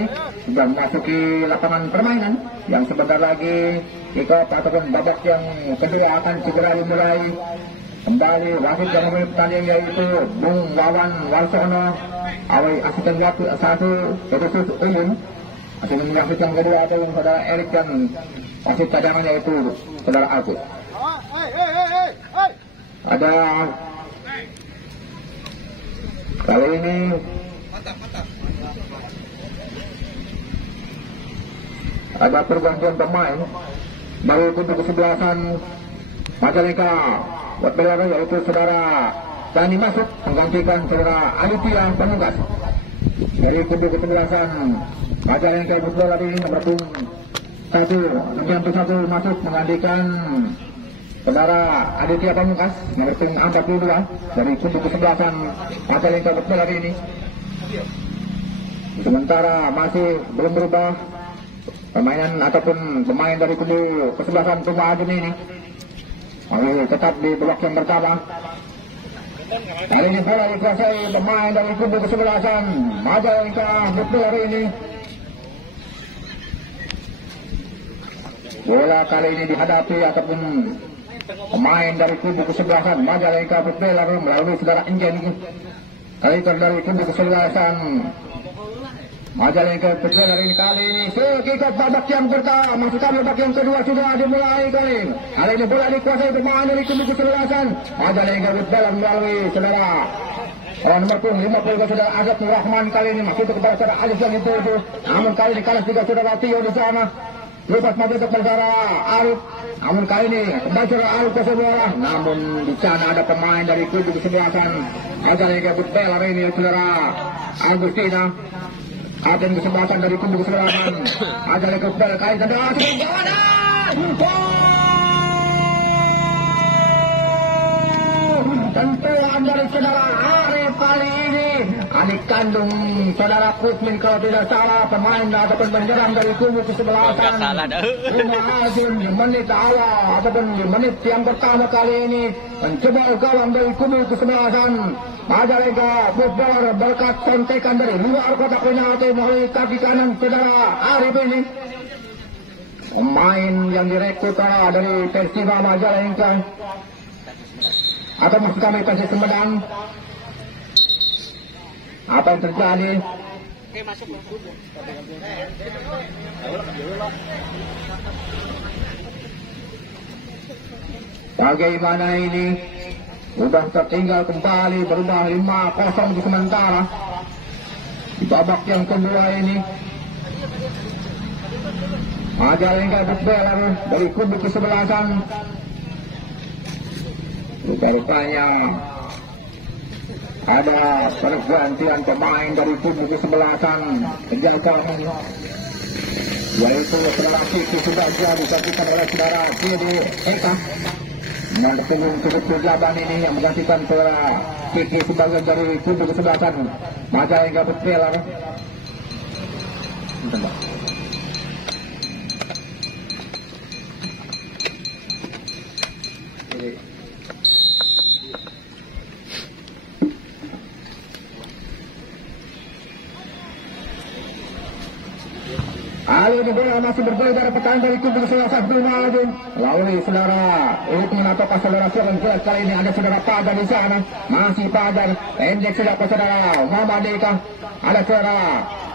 sudah memasuki lapangan permainan yang sebentar lagi kick-off ataupun babak yang kedua akan segera dimulai. Kembali wasit yang memiliki pertandingan yaitu Bung Wawan Warsono, awal asisten waktu 1 Petrus Umum, asisten wasit yang kedua atau saudara Erik dan wasit cadangan yaitu saudara Agus. Ada kali ini ada pergantian pemain baru untuk kesebelasan Majalengka Footballer yaitu saudara Dani masuk menggantikan saudara Alipia Pamungkas dari kubu kesebelasan Majalengka Footballer ini nomor punggung 1 masuk menggantikan saudara Aditya Pamungkas nomor punggung 42 dari kubu kesebelasan Majalengka Footballer ini. Sementara masih belum berubah permainan ataupun pemain dari kubu kesebelasan Puma Ajun ini masih tetap di blok yang pertama. Kali ini bola dikuasai pemain dari kubu kesebelasan Majalengka Footballer ini. Bola kali ini dihadapi ataupun pemain dari kubu kesebelasan Majalengka Footballer melalui saudara Enjen. Kali dari kubu kesebelasan Majalengka Footballer ini kali ini sekitar babak yang pertama, maksud kami babak yang kedua sudah dimulai kali. Kali ini bola dikuasai pemain dari kubu kesebelasan Majalengka Footballer melalui saudara orang nomor punggung 50 saudara Azab Rahman kali ini masuk kepada saudara Alif yang itu. Namun kali ini kalah 3 saudara Tio di sana. Lepas maju ke saudara Arif. Namun kali ini kembali saudara Arif ke bola. Namun di sana ada pemain dari kubu kesebelasan Majalengka Footballer ini saudara Agustina. Agen kesempatan dari kubu kesebelasan Majalengka Footballer kali saudara tentuan dari saudara Arif kali ini adik kandung saudara Kusmin kalau tidak salah pemain ataupun penyerang dari kubu kesebelasan Puma Ajun di menit awal ataupun di menit yang pertama kali ini mencoba gawang dari kubu kesebelasan Majalengka Footballer berkat kontekan dari luar kotak penalti melalui kaki kanan saudara Arif ini. Pemain yang direkrut dari Persiba Majalengka atau maksud kami Persis Sumedang. Apa yang terjadi? Bagaimana ini? Sudah tertinggal kembali berubah 5-0 di sementara di babak yang kedua ini. Majalengka Footballer dari kubu kesebelasan Rupa-rupanya ada pergantian pemain dari kubu kesebelasan penjagaan, yaitu setelah Kiki sudah digantikan oleh saudara Kidi Eka. Mendukung cukup kejaban ini yang menggantikan saudara Kiki sebagai dari kubu kesebelasan Majalengka Putra. Kali ini bola masih bergulir dari pertahanan dari kubu kesebelasan Bima Agung. Lalu saudara untuk menatapkan saudara Siaran Kilas. Kali ini ada saudara Pajar di sana. Masih Pajar. Pendek sudah ke saudara Muhammad Deka. Ada saudara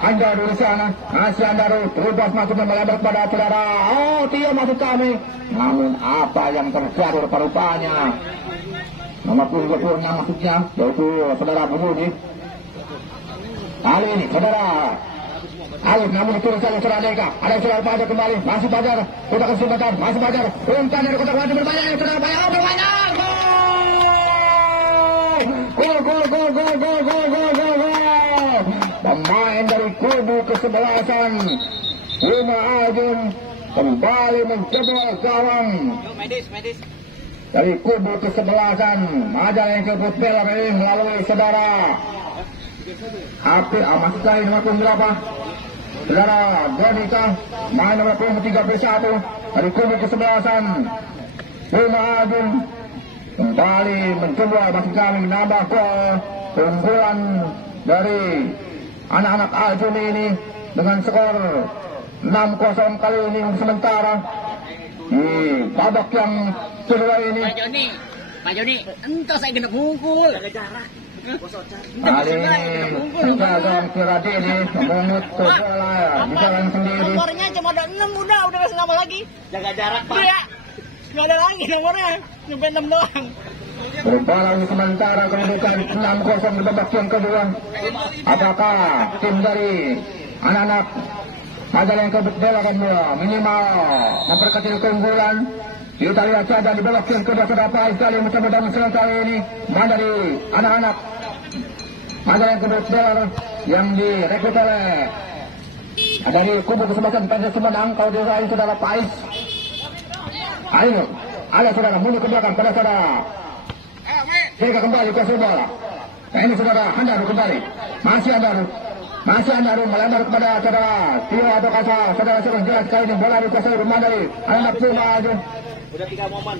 Andaru di sana. Masih Andaru terubah maksudnya melebar kepada saudara. Oh, Tio masuk kami. Namun apa yang terjadi rupa-rupanya? Nomor 26 maksudnya yaitu saudara Budi. Kali ini saudara Alif, namun itu saja saudara Deka. Ada saudara Pajar kembali. Masih Pajar. Sudah kesempatan. Masih Pajar. Umpan dari kotak wajib berbanyak. Saudara Pajar. Oh, berbanyak. Gol. Pemain dari kubu kesebelasan Bima Agung kembali menjebol gawang dari kubu kesebelasan Majalengka Putra ini melalui saudara HP Mas Kain nomor berapa? Saudara Donika main nomor 31 dari kubu kesebelasan Bima Agung kembali mencoba masih kami menambah keunggulan dari anak-anak Aljum ini dengan skor 6-0 kali ini sementara di babak yang kedua ini. Pak Joni, entah saya kena pukul. Jarak. Kali ini penjagaan Kiradi ini memungut ke bola di jalan sendiri. Nomornya cuma ada 6 udah kasih nama lagi. Jaga jarak Pak. Iya. Nggak ada lagi nomornya, sampai 6 doang. Berbalang sementara kedudukan 6-0 di babak yang kedua. Apakah tim dari anak-anak Majalengka Putra akan minimal memperkecil keunggulan? Kita lihat saja di babak yang kedua terdapat sekali mencoba dalam kali ini dari anak-anak Majalengka Putra yang direkrut oleh dari kubu kesebelasan Persib Sumedang. Kalau diraih saudara Pais, ayo ada saudara mundur ke belakang pada saudara Jika kembali ke bola. Ini saudara Andaru kembali. Masih Andaru melebar kepada saudara Tio atau Kasa. Saudara Siaran Kilas kali ini bola dikuasai rumah dari anak Bima Agung. Udah 3 momen.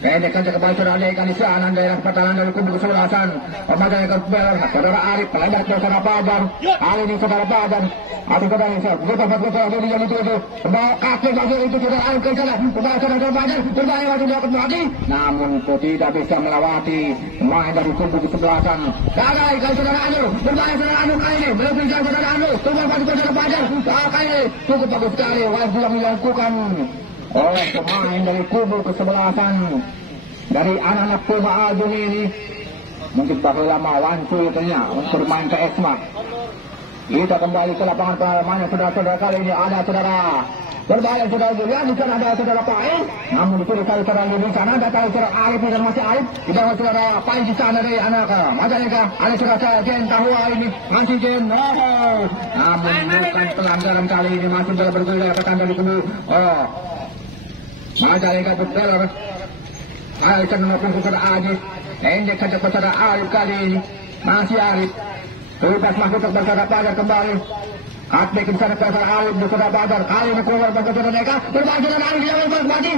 Pendek saja kembali saudara Deka di sana daerah pertahanan dari kubu kesebelasan Majalengka Putra. Saudara Arif melebar ke saudara Pajar. Kali ini saudara Pajar. Aduh saudara Isar. Betul dari yang itu. Kaki bagi itu saudara Arif ke sana. Saudara Pajar. Berbahaya waktu dia kembali. Namun tidak bisa melewati pemain dari kubu kesebelasan. Gagal kali saudara Anu. Berbahaya saudara Anu kali ini. Melebih saudara Anu. Tunggu pasti saudara Pajar. Kali ini cukup bagus sekali. Wajib yang dilakukan oleh pemain dari kubu kesebelasan dari anak-anak Bima Agung ini. Mungkin bakal lama wancu itunya untuk bermain ke Esma. Kita kembali ke lapangan permainan saudara-saudara. Kali ini ada saudara berbahaya saudara Julian, di sana ada saudara Paes. Namun di kiri kali saudara di sana ada saudara Arif dan masih Arif. Di bawah saudara Paes di sana dari anak Majalengka. Ada saudara Jen Tahua ini masih Jen. Namun bukan pelanggaran kali ini masih bergulir ke tanda di kubu Majalengka Putra. Arif nomor punggung saudara Aziz. Pendek saja ke saudara Arif kali ini. Masih Arif. Bebas masuk ke saudara Pajar kembali. Atlet di sana ke saudara Arif di saudara Pajar. Kali ini keluar ke saudara Deka. Berbagi saudara Arif yang berbagi.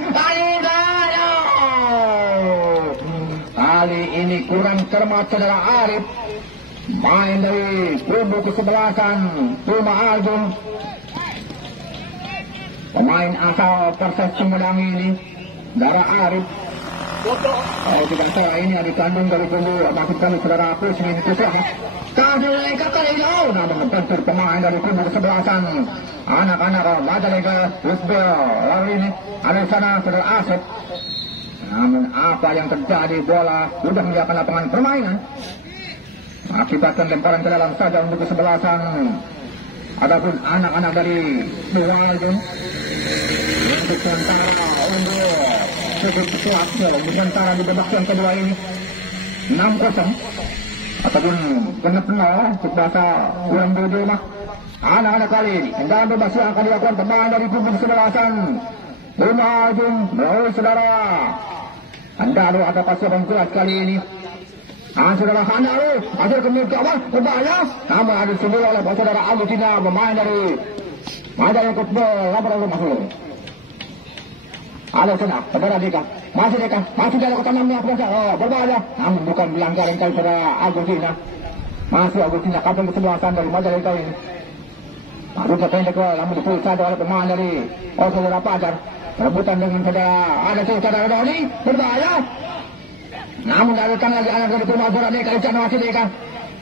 Kali ini kurang cermat saudara Arif. Main dari kubu kesebelasan Bima Agung. Pemain asal Persib Sumedang ini saudara Arif. Tidak salah ini yang dikandung dari kubu maksud kami saudara Apus ini kusah. Majalengka kali ini namun membentur pemain dari kubu kesebelasan anak-anak Majalengka Putra. Lalu ini ada di sana saudara Asep. Namun apa yang terjadi, bola sudah meninggalkan lapangan permainan. Akibatkan lemparan ke dalam saja untuk kesebelasan. Adapun anak-anak dari Bima Agung untuk sementara unggul cukup kuat sementara di babak yang kedua ini 6-0 ataupun genap 0 bahasa kurang berdua mah. Anak-anak kali ini tendangan bebas yang akan dilakukan teman dari kubu sebelasan Rumah Ajung melalui saudara Handaro atau pasukan kuat kali ini. Saudara Handaro hasil kemudian kawan berbahaya namun ada semula oleh saudara Agustina pemain dari Majalengka Football Lampard masuk. Ada senang, saudara Dika masih dalam ketanamnya berbahaya namun bukan melanggar kali saudara Agustina. Masih Agustina kapten kesebelasan dari Majalengka ini. Rupa pendek namun dipulsa oleh pemain dari saudara Pajar. Rebutan dengan saudara saudara Doni berbahaya. Namun datang lagi anak dari saudara Deka Ican masih Deka.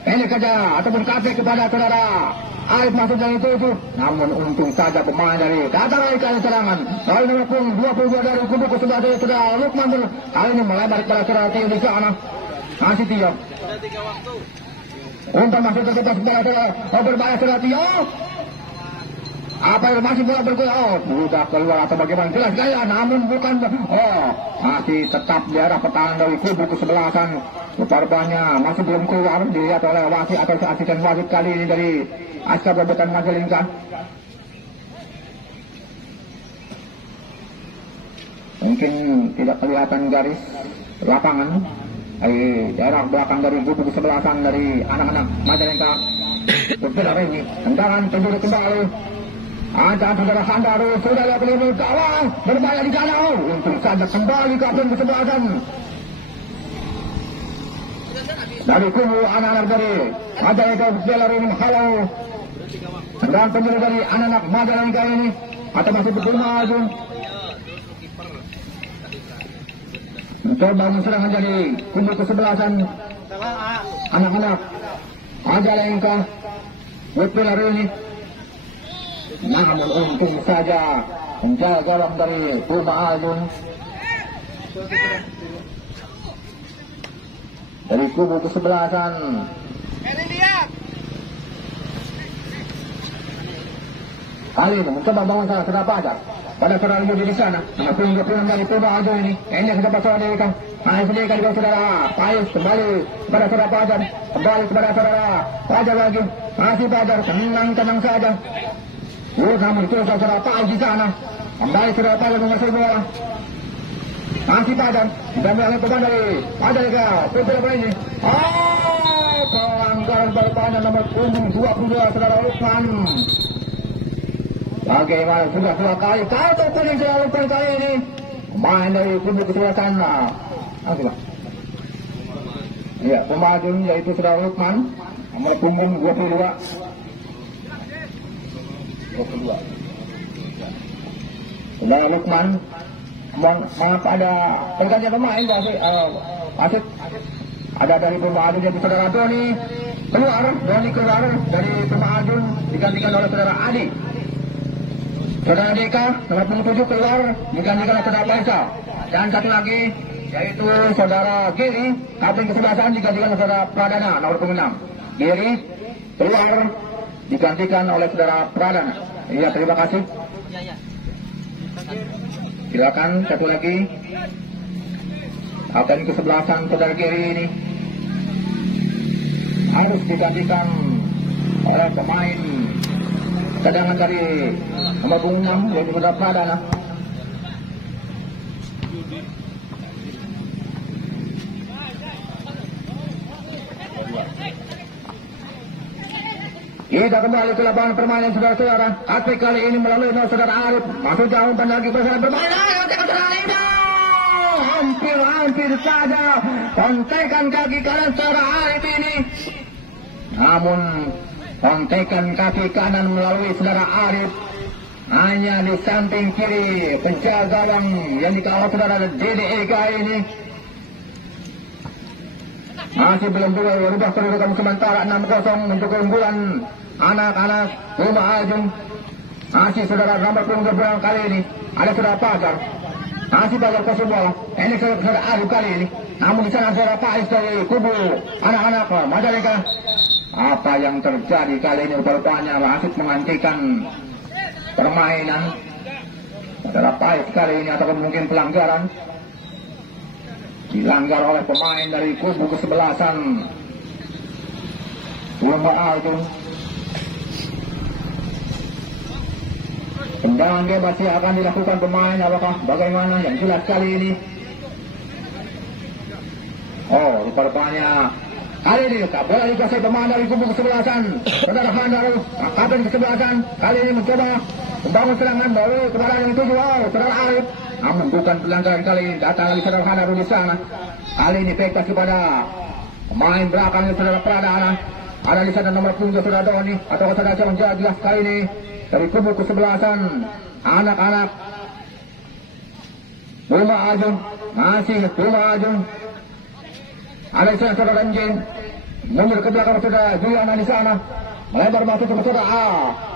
Pendek saja ataupun kapek kepada saudara Arif masuk dari itu. Namun untung saja pemain dari datang lagi ke serangan. Kali nomor 22 dari kubu sebelah dari saudara Lukman kali ini melebar kepada saudara Tio di sana. Masih Tio. Umpan masuk terdekat kepada saudara berbahaya saudara Tio. Apa yang masih bola bergerak? Sudah keluar atau bagaimana? Jelas gaya, namun bukan. Masih tetap di arah pertahanan dari kubu kesebelasan. Rupanya masih belum keluar dilihat oleh wasit atau asisten wasit kali ini dari Askar Rebutan Majalengka. Mungkin tidak kelihatan garis lapangan di daerah belakang dari kubu kesebelasan dari anak-anak Majalengka. Berbeda ini, tendangan penjuru kembali. Ada saudara Handaro sudah lihat peluru gawang berbahaya di sana. Untung saja kembali kapten kesebelasan dari kubu anak-anak dari Majalengka Football ini halau dan penjuru dari anak-anak Majalengka ini atau masih maju mencoba serangan dari kubu kesebelasan anak-anak Majalengka Football ini. Namun untung saja menjaga gawang dari Rumah Ajun dari kubu kesebelasan. Kali ini mencoba bangun salah kenapa aja pada saudara Yudi di sana. Pulang dari Rumah Ajun ini. Ini kita saudara Deka. Sendiri kali saudara Pais kembali kepada saudara Pajar. Kembali kepada saudara Pajar lagi. Masih Pajar tenang saja. Namun itu saudara Pak di sana. Kembali saudara Pajar nomor 1 bola. Masih Pajar. Diambil oleh pemain dari Majalengka Football ini. Pelanggaran berpanjang nomor punggung 22 saudara Lukman. Bagaimana sudah 2 kali. Kartu kuning saudara Lukman kali ini. Pemain dari kubu kesebelasan. Iya, pemain yaitu saudara Lukman. Nomor punggung 22. Saudara Lukman, maaf ada pergantian pemain wasit. Ada dari pemain jadi saudara Doni keluar dari pemain digantikan oleh saudara Adi. Saudara Deka nomor 7 keluar digantikan oleh saudara Faisal. Dan satu lagi yaitu saudara Giri kapten kesebelasan digantikan oleh saudara Pradana nomor 6. Giri keluar digantikan oleh saudara Pradana. Iya, terima kasih. Silakan satu lagi. Kapten kesebelasan saudara Giri ini harus digantikan oleh pemain cadangan dari nomor 6 yaitu saudara Pradana. Kita kembali ke lapangan permainan saudara-saudara. Aspek kali ini melalui saudara Arif. Masuk jauh lagi bersama permainan. Hampir saja kontekan kaki kanan saudara Arif ini. Namun kontekan kaki kanan melalui saudara Arif hanya di samping kiri penjaga gawang yang dikawal saudara Dede Ega ini. Masih belum berubah kedudukan sementara 6-0 untuk keunggulan anak-anak Rumah Ajun. Masih saudara nomor punggung kali ini ada saudara Pajar. Masih Pajar ke bola. Ini saudara Arif kali ini. Namun di sana saudara Pais dari kubu anak-anak Majalengka. Apa yang terjadi kali ini rupanya wasit menghentikan permainan. Saudara Pais kali ini ataupun mungkin pelanggaran. dilanggar oleh pemain dari kubu kesebelasan Lomba Aljun. Tendangan bebas yang akan dilakukan pemain, apakah bagaimana? Yang jelas kali ini rupa-rupanya kali ini bola dikuasai pemain dari kubu kesebelasan. Saudara Handaru, kapten kesebelasan kali ini mencoba membangun serangan baru kepada yang tujuh. Saudara Arif, namun bukan pelanggaran kali ini. Datang lagi saudara Handaru di sana. Kali ini pekas kepada pemain belakang saudara Pradana. Ada di sana nomor punggung saudara Doni atau saudara Jong jelas kali ini dari kubu kesebelasan anak-anak Rumah Ajun, masih Rumah Ajun. Ada di sana saudara Renjin mundur ke belakang saudara Juliana di sana, melebar masuk ke saudara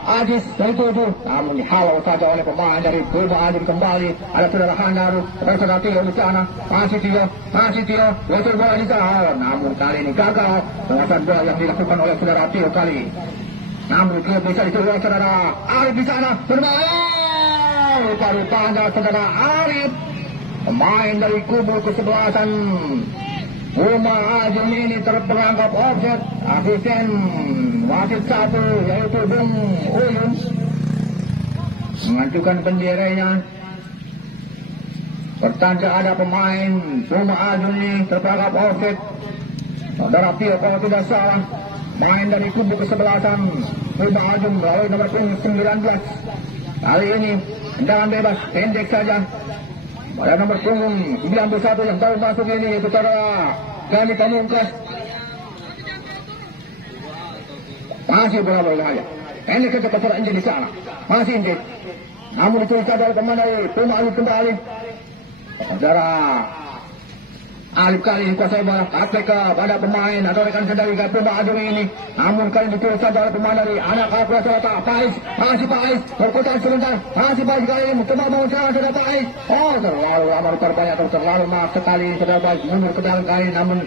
Ajis dari tujuh, namun dihalau saja oleh pemain dari Rumah Ajun kembali. Ada saudara Handaru, saudara Tio di sana, masih Tio, bocor bola di sana, namun kali ini gagal penguasaan bola yang dilakukan oleh saudara Tio kali. Namun dia bisa dituju oleh saudara Arif di sana, bermain rupa-rupanya saudara Arif, pemain dari kubu kesebelasan Rumah Ajun ini terperangkap offset. Asisten wasit satu yaitu Bung Uyun mengajukan benderanya. Pertanda ada pemain Rumah Ajun ini terperangkap offset. Saudara Tio kalau tidak salah, main dari kubu kesebelasan Rumah Ajun melalui nomor punggung 19. Kali ini tendangan bebas pendek saja pada nomor punggung 91 yang baru masuk ini, yaitu saudara Gani Pamungkas. Masih bola-bola aja. Ini ke saudara Injil di sana. Masih Injil. Namun ditulis oleh pemain dari Rumah Ajun kembali. Saudara Alif kali ini kuasai bola, aplek pada pemain atau rekan sendiri Rumah Ajun ini. Namun kali ditulis oleh pemain dari anak Akura Selatan Pais. Masih Pais berputar sebentar. Masih Pais kali ini mencoba bangun serangan saudara Pais. Terlalu lama rupanya atau terlalu maaf sekali saudara Pais mundur ke belakang kali. Namun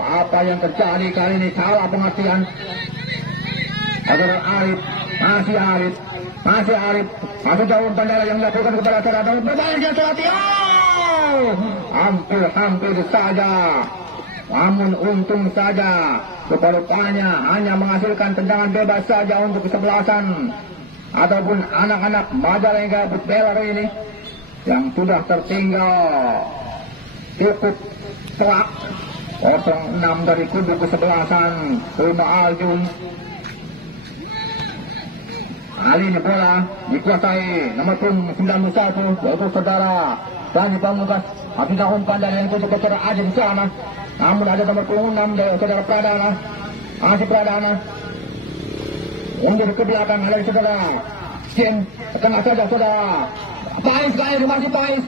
apa yang terjadi kali ini salah pengertian. Saudara Arif, masih Arif, masih jauh bandara yang dilakukan kepada saudara berbalik dia saudara Tio. Hampir saja, namun untung saja rupanya hanya menghasilkan tendangan bebas saja untuk kesebelasan ataupun anak-anak Majalengka Footballer ini yang sudah tertinggal cukup telak 06 dari kubu kesebelasan Rumah Aljun. Kali ini bola dikuasai nomor punggung 91 yaitu saudara Gani Pamungkas. Apakah umpan dari yang tujuh ke saudara Ajin di sana. Namun ada nomor punggung 6 dari saudara Pradana. Masih Pradana mundur ke belakang, ada saudara Jen, kena saja saudara Pais kali ini, masih Pais.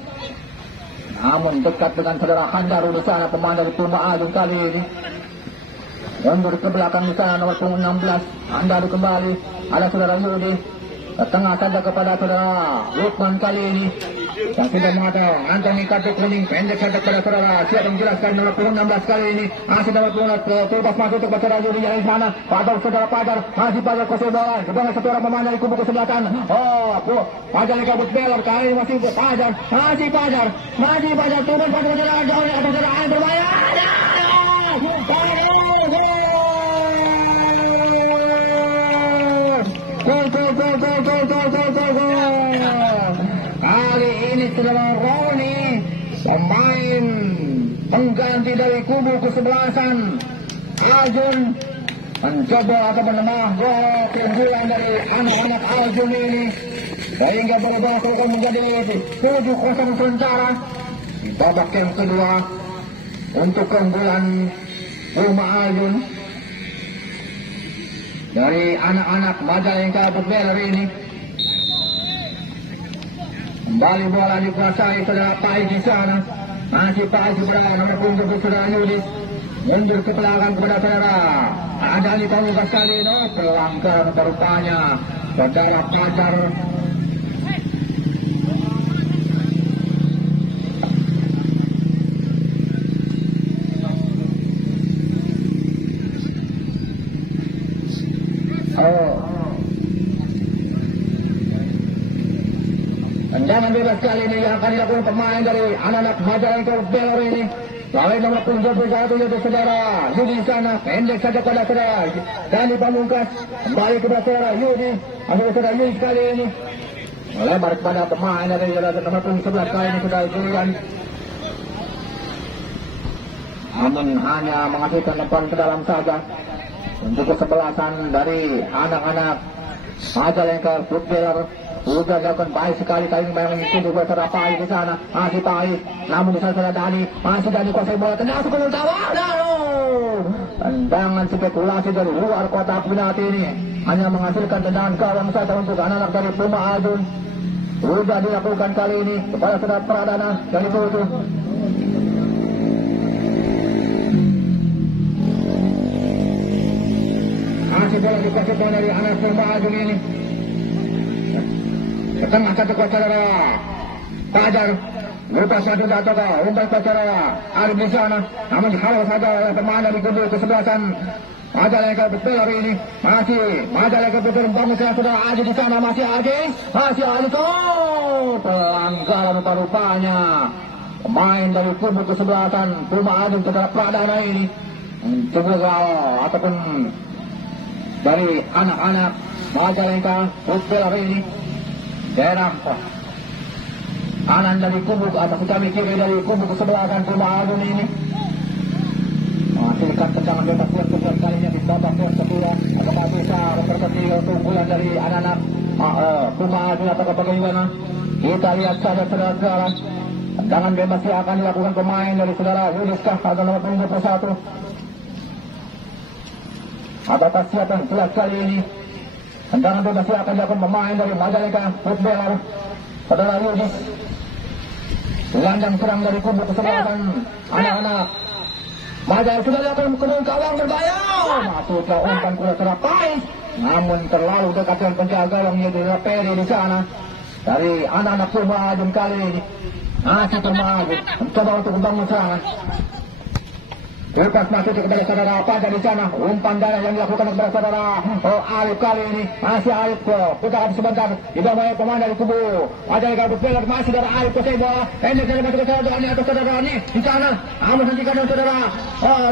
Namun dekat dengan saudara Handaru di sana, pemain dari Rumah Ajun kali ini. Mundur ke belakang di sana nomor punggung 16. Handaru kembali, ada saudara Yudi ke tengah saja kepada saudara Lukman kali ini. Yang sudah mengatakan Antoni kartu kuning pendek saja kepada saudara. Siap menjelaskan nomor punggung 16 kali ini. Masih nomor punggung terlepas masuk untuk saudara Yudi yang di sana. Padar saudara Padar, masih Padar kuasai bola. Kepada satu orang pemain dari kubu kesebelasan. Padar yang kabut belor kali ini masih Padar, masih Padar. Turun pada saudara Joni atau saudara Ain bermain. Kali ini saudara Roni, pemain pengganti dari kubu kesebelasan Aljun, mencoba atau menambah gol keunggulan dari anak-anak Aljun ini sehingga berubah menjadi 7-0 sementara di babak yang kedua untuk keunggulan Rumah Aljun dari anak-anak Majalengka Footballer ini. Kembali bola dikuasai saudara Pais di sana. Masih Pais berada nomor punggung saudara Yudis. Mundur ke belakang kepada saudara Adali Pamungkas kali ini. Pelanggaran rupanya saudara Pacar. Tendangan bebas kali ini yang akan dilakukan pemain dari anak-anak Majalengka Footballer ini. Lalai nomor 71 yaitu saudara Yudi di sana, pendek saja pada saudara Dani Pamungkas, kembali kepada saudara Yudi, atau saudara Yudi sekali ini lebar kepada pemain dari nomor 11 kali ini saudara Julian. Namun hanya menghasilkan umpan ke dalam saja untuk kesebelasan dari anak-anak Majalengka Footballer. Sudah dilakukan baik sekali kali ini mengikuti dua saudara Pai di sana, masih Pai, namun di sana saudara Dani, masih Dani kuasai bola, tendang masuk ke gawang, tendangan spekulasi dari luar kotak penalti ini hanya menghasilkan tendangan gawang saja untuk anak-anak dari Puma Adun. Sudah dilakukan kali ini kepada saudara Pradana dari Putu. Masih bola dikuasai dari anak Puma Adun ini. Setengah satu kuat saudara Fajar, lupa satu data umpan saudara Arif di sana, namun dihalau saja oleh pemain dari kubu kesebelasan Majalengka Footballer ini. Masih Majalengka Footballer bangun saudara Aji di sana, masih Aji pelanggaran rupanya pemain dari kubu kesebelasan Puma Adun saudara Pradana ini mencegal ataupun dari anak-anak Majalengka Footballer ini. Daerah kanan dari kubu atau kami kiri dari kubu kesebelasan Puma Adun ini menghasilkan tendangan bebas buat kalinya di babak kedua. Apakah bisa memperkecil keunggulan dari anak-anak Puma Adun atau bagaimana? Kita lihat saja saudara-saudara. Tendangan bebas yang akan dilakukan pemain dari saudara Yudiskah atau nomor 21. Apakah siap yang jelas kali ini? Tendangan bebas yang akan dilakukan pemain dari Majalengka Footballer saudara Yudis. Gelandang serang dari kubu kesebelasan anak-anak Majalengka sudah dilakukan ke gawang berbahaya. Masuklah umpan kuda terapai, namun terlalu dekat dengan penjaga gawang yaitu Peri di sana dari anak-anak Puma Adun kali ini. Masih Puma Adun mencoba untuk membangun serangan. Lepas masuk kepada saudara Fajar di sana, umpan darah yang dilakukan kepada saudara Arif kali ini. Masih Arif putar sebentar, dibawa pemain dari kubu Majalengka Footballer, masih saudara Arif kuasai bola, pendek dari masuk ke saudara Doni atau saudara Doni di sana, namun hentikan dari saudara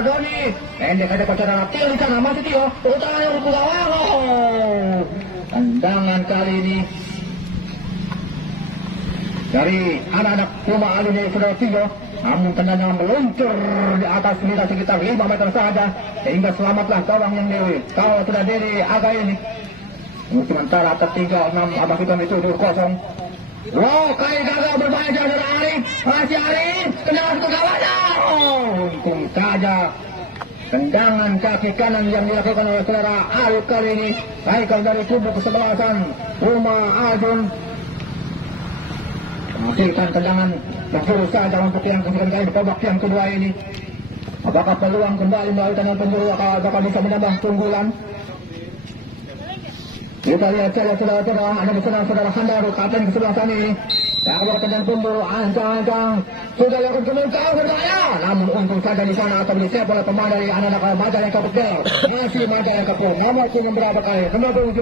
Doni, pendek ada ke saudara Tio di sana, masih Tio, utaranya ke gawang. Tendangan kali ini dari anak-anak Puma Adun ini saudara Tio, namun tendangan meluncur di atas sekitar 5 meter saja sehingga selamatlah gawang yang kalau sudah dari Aga ini. Sementara tertinggal 6 abah kita itu 2-0. Wow, kali gagal berbahaya saudara Arif, masih Arif, tendangan ke gawangnya. Untung saja tendangan kaki kanan yang dilakukan oleh saudara Arif kali ini, baiklah dari kubu kesebelasan Puma Adun. Menghasilkan tendangan penjuru saja untuk yang kali babak yang kedua ini. Apakah peluang kembali melalui tendangan penjuru apakah bisa menambah keunggulan? Kita lihat saja saudara-saudara, anda bersenang saudara Handaru kapten kesebelasan ini. Saya akan tendangan penjuru, ancang-ancang sudah lakukan kemungkinan berbahaya, namun untung saja di sana atau disep oleh pemain dari anak-anak Majalengka Footballer. Masih Majalengka Footballer, nomor punggung berapa kali? Nomor punggung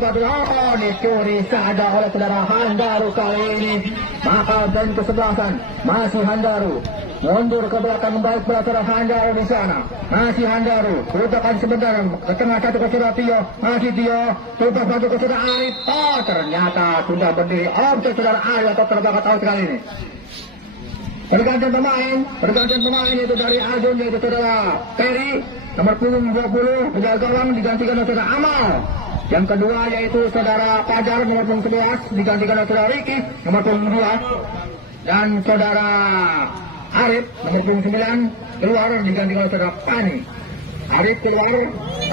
dicuri saja oleh saudara Handaru kali ini. Maka dan kesebelasan masih Handaru mundur ke belakang baik saudara Handaru di sana. Masih Handaru putakan sebentar ke tengah satu ke saudara Tio, masih Tio tutup satu ke saudara Arif. Ternyata sudah berdiri objek saudara Arif atau terbakat out kali ini. Pergantian pemain itu dari Adun yaitu saudara Peri nomor punggung 20 penjaga gawang digantikan oleh saudara Amal. Yang kedua yaitu saudara Fajar nomor punggung 11 digantikan oleh saudara Riki nomor punggung 2, dan saudara Arif nomor punggung 9 keluar digantikan oleh saudara Pani. Arif keluar,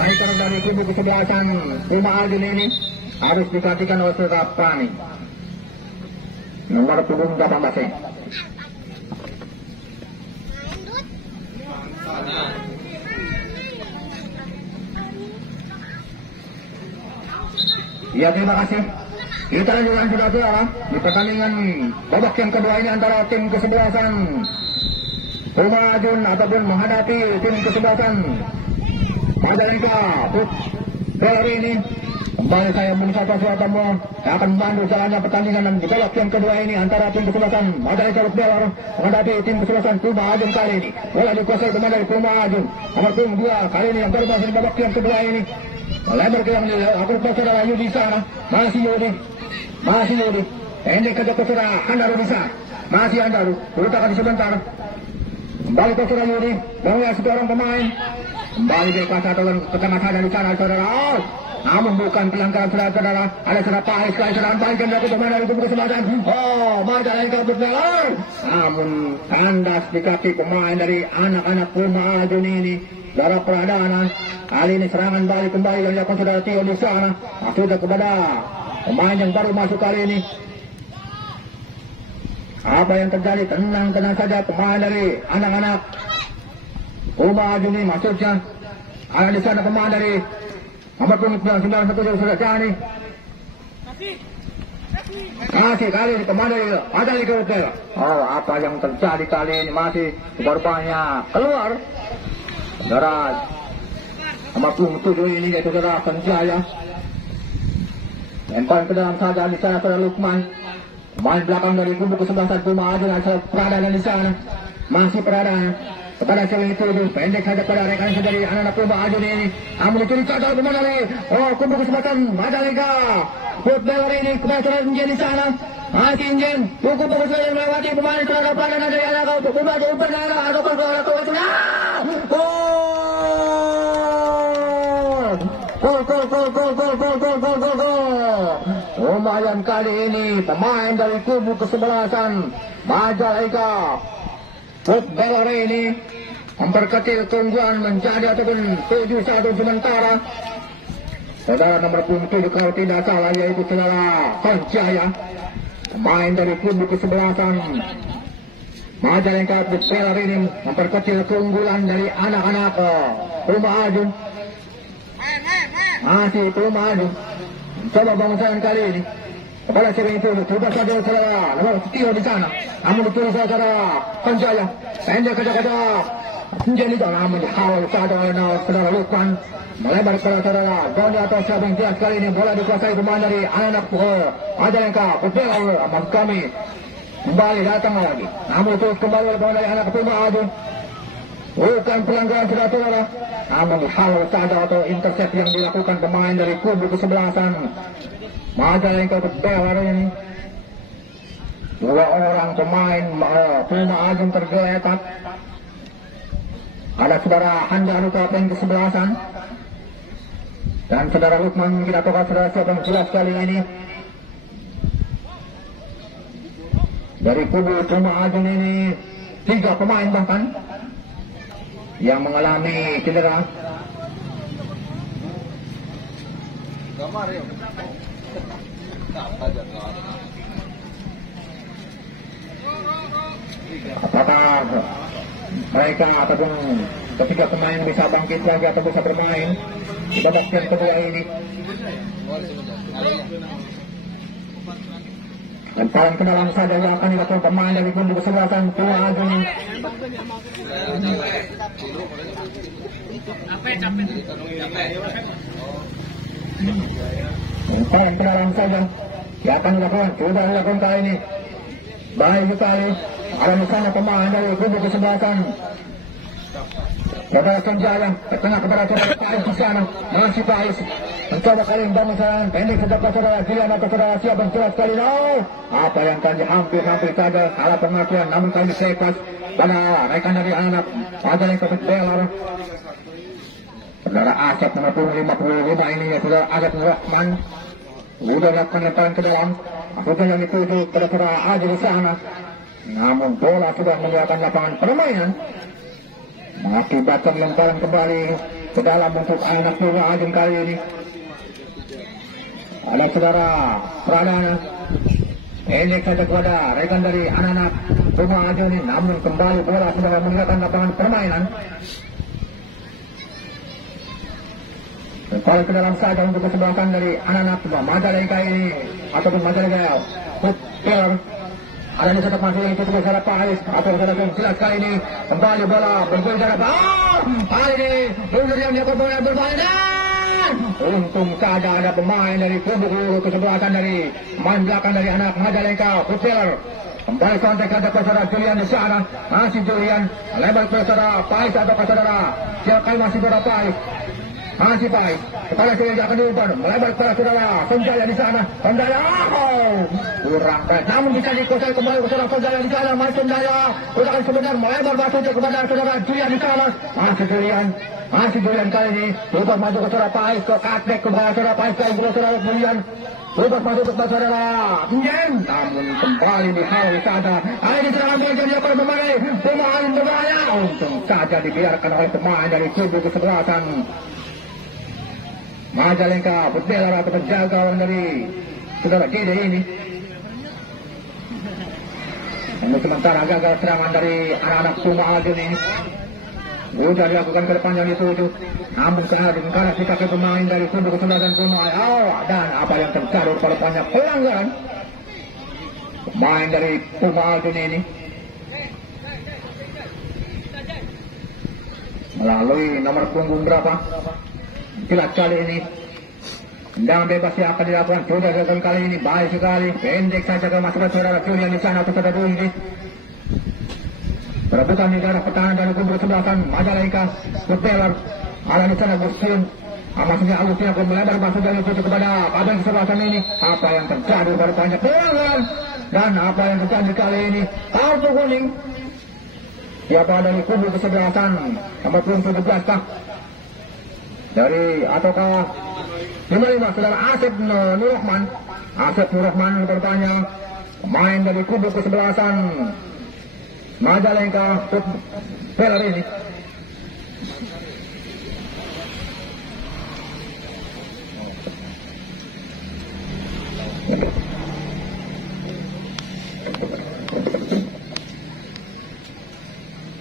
baik dari kubu kesebelasan Puma Adun ini harus digantikan oleh saudara Pani nomor punggung 18. Ya, terima kasih. Kita lanjutkan saudara di pertandingan babak yang kedua ini antara tim kesebelasan Puma Adun ataupun menghadapi tim kesebelasan Majalengka Footballer ini. Kembali saya mengucapkan selamat yang akan memandu jalannya pertandingan dan di babak yang kedua ini antara tim kesebelasan Majalengka Rockbell menghadapi tim kesebelasan Puma Ajun kali ini. Bola dikuasai pemain dari Puma Ajun. Nomor punggung 2 kali ini yang baru masuk di babak yang kedua ini. Lebar ke yang aku lupa saudara Yudi sana. Masih Yudi. Pendek ke saudara Andaru bisa. Masih Andaru. Letakkan di sebentar. Kembali ke saudara Yudi. Bawah seorang pemain. Kembali ke tengah sana di sana saudara. Namun bukan pelanggaran saudara-saudara. Ada saudara Pak Ais kali saudara balikan dari pemain dari kubu kesebelasan. Majalengka berjalan. Namun kandas di kaki pemain dari anak-anak Puma Ajun ini. Darah peradangan. Kali ini serangan balik kembali yang dilakukan saudara Tio di sana. Sudah kepada pemain yang baru masuk kali ini. Apa yang terjadi? Tenang saja pemain dari anak-anak Puma Ajun ini maksudnya. Ada di sana pemain dari nomor punggung 91 sudah Jani. Masih kali ini pemain dari Majalengka Rockbell. Apa yang terjadi kali ini masih rupanya keluar. Saudara nomor punggung 7 ini yaitu saudara Sanjaya. Lempar ke dalam saja di sana saudara Lukman. Pemain belakang dari kubu kesebelasan Puma Ajun ada peradangan di sana. Masih peradangan. Kepada cewek itu pendek saja pada rekan dari anak-anak Puma Ajun ini. Namun itu dicocok kemana lagi? Kubu kesempatan Majalengka Rockbell ini kepada Injen di sana. Masih Injen. Kubu kesempatan melewati pemain terhadap peradangan dari anak-anak Puma Ajun. Pernah atau kalau Gol. Lumayan kali ini pemain dari kubu kesebelasan Majalengka Rockbell ini memperkecil keunggulan menjadi ataupun 7-1 sementara. Saudara nomor punggung 7 kalau tidak salah yaitu saudara Sanjaya, pemain dari kubu kesebelasan Majalengka Rockbell ini memperkecil keunggulan dari anak-anak Puma Ajun. Masih Puma Ajun coba bangsawan kali ini kepada cewek itu coba saja saudara nomor Tio di sana. Namun betul saudara Sanjaya pendek kejap-kejap menjadi dalam hal saudara Lukman melebar kepada saudara Doni atau siapa yang jelas kali ini bola dikuasai pemain dari anak Majalengka Rockbell. Maksud kami kembali datang lagi. Namun terus kembali oleh pemain dari anak Puma Ajun. Bukan pelanggaran saudara. Namun hal saja atau intercept yang dilakukan pemain dari kubu kesebelasan Majalengka Rockbell ini. Dua orang pemain Puma Ajun tergeletak. Ada saudara Handaru kapten kesebelasan dan saudara Lukman kita tahu saudara siapa yang jelas kali ini dari kubu Puma Ajun ini 3 pemain bahkan yang mengalami cedera. Apakah mereka ataupun ketiga pemain bisa bangkit lagi atau bisa bermain di babak yang kedua ini? Lemparan ke dalam saja yang akan dilakukan pemain dari kubu kesebelasan Puma Ajun. Lemparan ke dalam saja yang akan dilakukan. Sudah dilakukan kali ini. Baik sekali. Ada misalnya pemain dari kubu kesebelasan kepada Sanjaya ke tengah kepada saudara Pais di sana. Masih Pais mencoba kali membangun serangan pendek sejak saudara Gilian atau saudara siap yang jelas kali. Apa yang tadi hampir saja salah pengakuan namun kali sepas pada rekan dari anak Majalengka Rockbell. Saudara Asep nomor 55 ini ya saudara Asep Rahman sudah melakukan lemparan ke dalam. Maksudnya yang dituju pada saudara Aji di sana. Namun bola sudah meninggalkan lapangan permainan mengakibatkan lemparan kembali ke dalam untuk anak Puma Ajun kali ini. Ada saudara Pradana pendek saja kepada rekan dari anak-anak Puma Ajun ini. Namun kembali bola sudah meninggalkan lapangan permainan. Lemparan ke dalam saja untuk kesebelasan dari anak-anak Majalengka ini ataupun Majalengka Rockbell. Ada di satu masuk yang tutup saudara Pais atau saudara yang jelas kali ini kembali bola bergulir saudara kali ini Luzer yang dilakukan bola bermain dan Untung saja ada pemain dari kubu kesebelasan dari main belakang dari anak Majalengka Putel. Kembali kontak ke saudara Julian di sana. Masih Julian lebar ke saudara Pais atau ke saudara siapa masih saudara Pais. Masih Pais kepada Julian akan diumpan melebar kepada saudara Sonjaya di sana. Sonjaya kurang baik namun bisa dikuasai kembali ke saudara Sonjaya di sana. Masih Sonjaya usahakan sebentar melebar masuk kepada saudara Julian di sana. Masih Julian kali ini berubah maju ke saudara Pais ke Katek kepada saudara Pais ke saudara Julian. Berubah masuk ke saudara Jen, namun kembali dihalau saja. Ini serangan bola yang dilakukan pemain berbahaya. Untung saja dibiarkan oleh pemain dari kubu kesebelasan Majalengka Putel atau penjaga dari saudara Gede ini. Namun sementara gagal serangan dari anak-anak Suma Aljun ini. Sudah dilakukan ke depan yang dituju. Namun karena si kaki pemain dari kubu kesebelasan pemain. Dan apa yang terjadi pada banyak pelanggaran pemain dari Puma Aljun ini melalui nomor punggung berapa jelas kali ini tendangan bebas yang akan dilakukan. Sudah gagal kali ini baik sekali pendek saja ke masuk saudara Julian di sana atau saudara Dundi. Perebutan di daerah pertahanan dari kubu kesebelasan Majalengka Puteler ala di sana Gusiun. Maksudnya Agustin akan melebar masuk dari itu kepada abang kesebelasan ini. Apa yang terjadi pada banyak pelanggaran dan apa yang terjadi kali ini kartu kuning. Siapa dari kubu kesebelasan nomor 17 kah dari ataukah 55 saudara Asep Nurrahman. Asep Nurrahman bertanya pemain dari kubu kesebelasan Majalengka Puteler ini.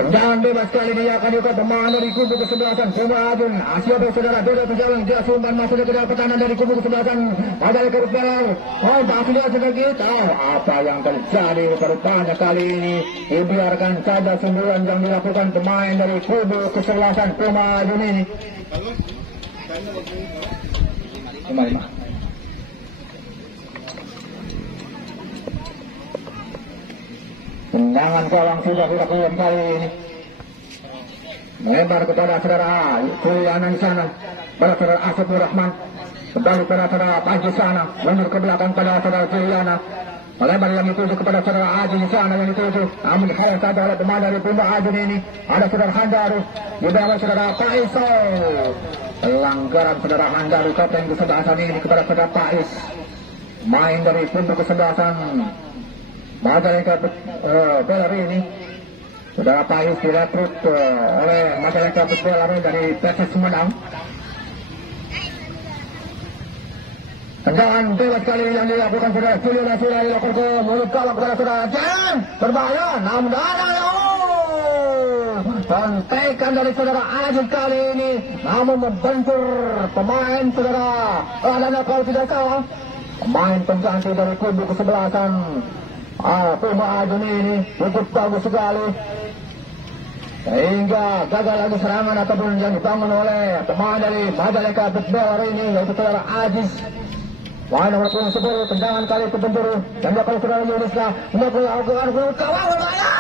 Tendangan bebas kali ini akan dilakukan pemain dari kubu kesebelasan Puma Aljun. Siapa saudara Dodo Penjalang dia sumban masuk ke dalam pertahanan dari kubu kesebelasan Majalengka Puteler. Tak sudah sedikit tahu apa yang terjadi pada kali ini. Dibiarkan saja sundulan yang dilakukan pemain dari kubu kesebelasan Puma Aljun ini. 5-5. Tendangan gawang sudah dilakukan kali ini. Melebar kepada saudara Juliana di sana. Pada saudara Asep Nurrahman. Kembali pada saudara Pagi sana. Mundur ke belakang pada saudara Juliana. Melebar yang dituju kepada saudara Aji di sana yang dituju. Namun dihalau saja oleh pemain dari Puma Aljun ini. Ada saudara Handaru. Di bawah saudara Paiso. Pelanggaran saudara Handaru kapten kesebelasan ini kepada saudara Pais. Main dari Puma kesebelasan Majalengka Puteler ini. Saudara Pais direkrut oleh Majalengka Puteler dari PSS Sumedang. Tendangan bebas kali yang dilakukan saudara Julian sudah dilakukan ke mulut gawang kepada saudara Jen. Berbahaya namun ada kontekan dari saudara Ajit kali ini namun membentur pemain saudara adanya kalau tidak salah pemain pengganti dari kubu kesebelasan Puma Aljun ini cukup bagus sekali sehingga gagal lagi serangan ataupun yang dibangun oleh pemain dari Majalengka Puteler ini yaitu saudara Ajis. Wahai nomor 10 tendangan kali terbentur dan bakal saudara Yunisla melakukan kawan berbahaya.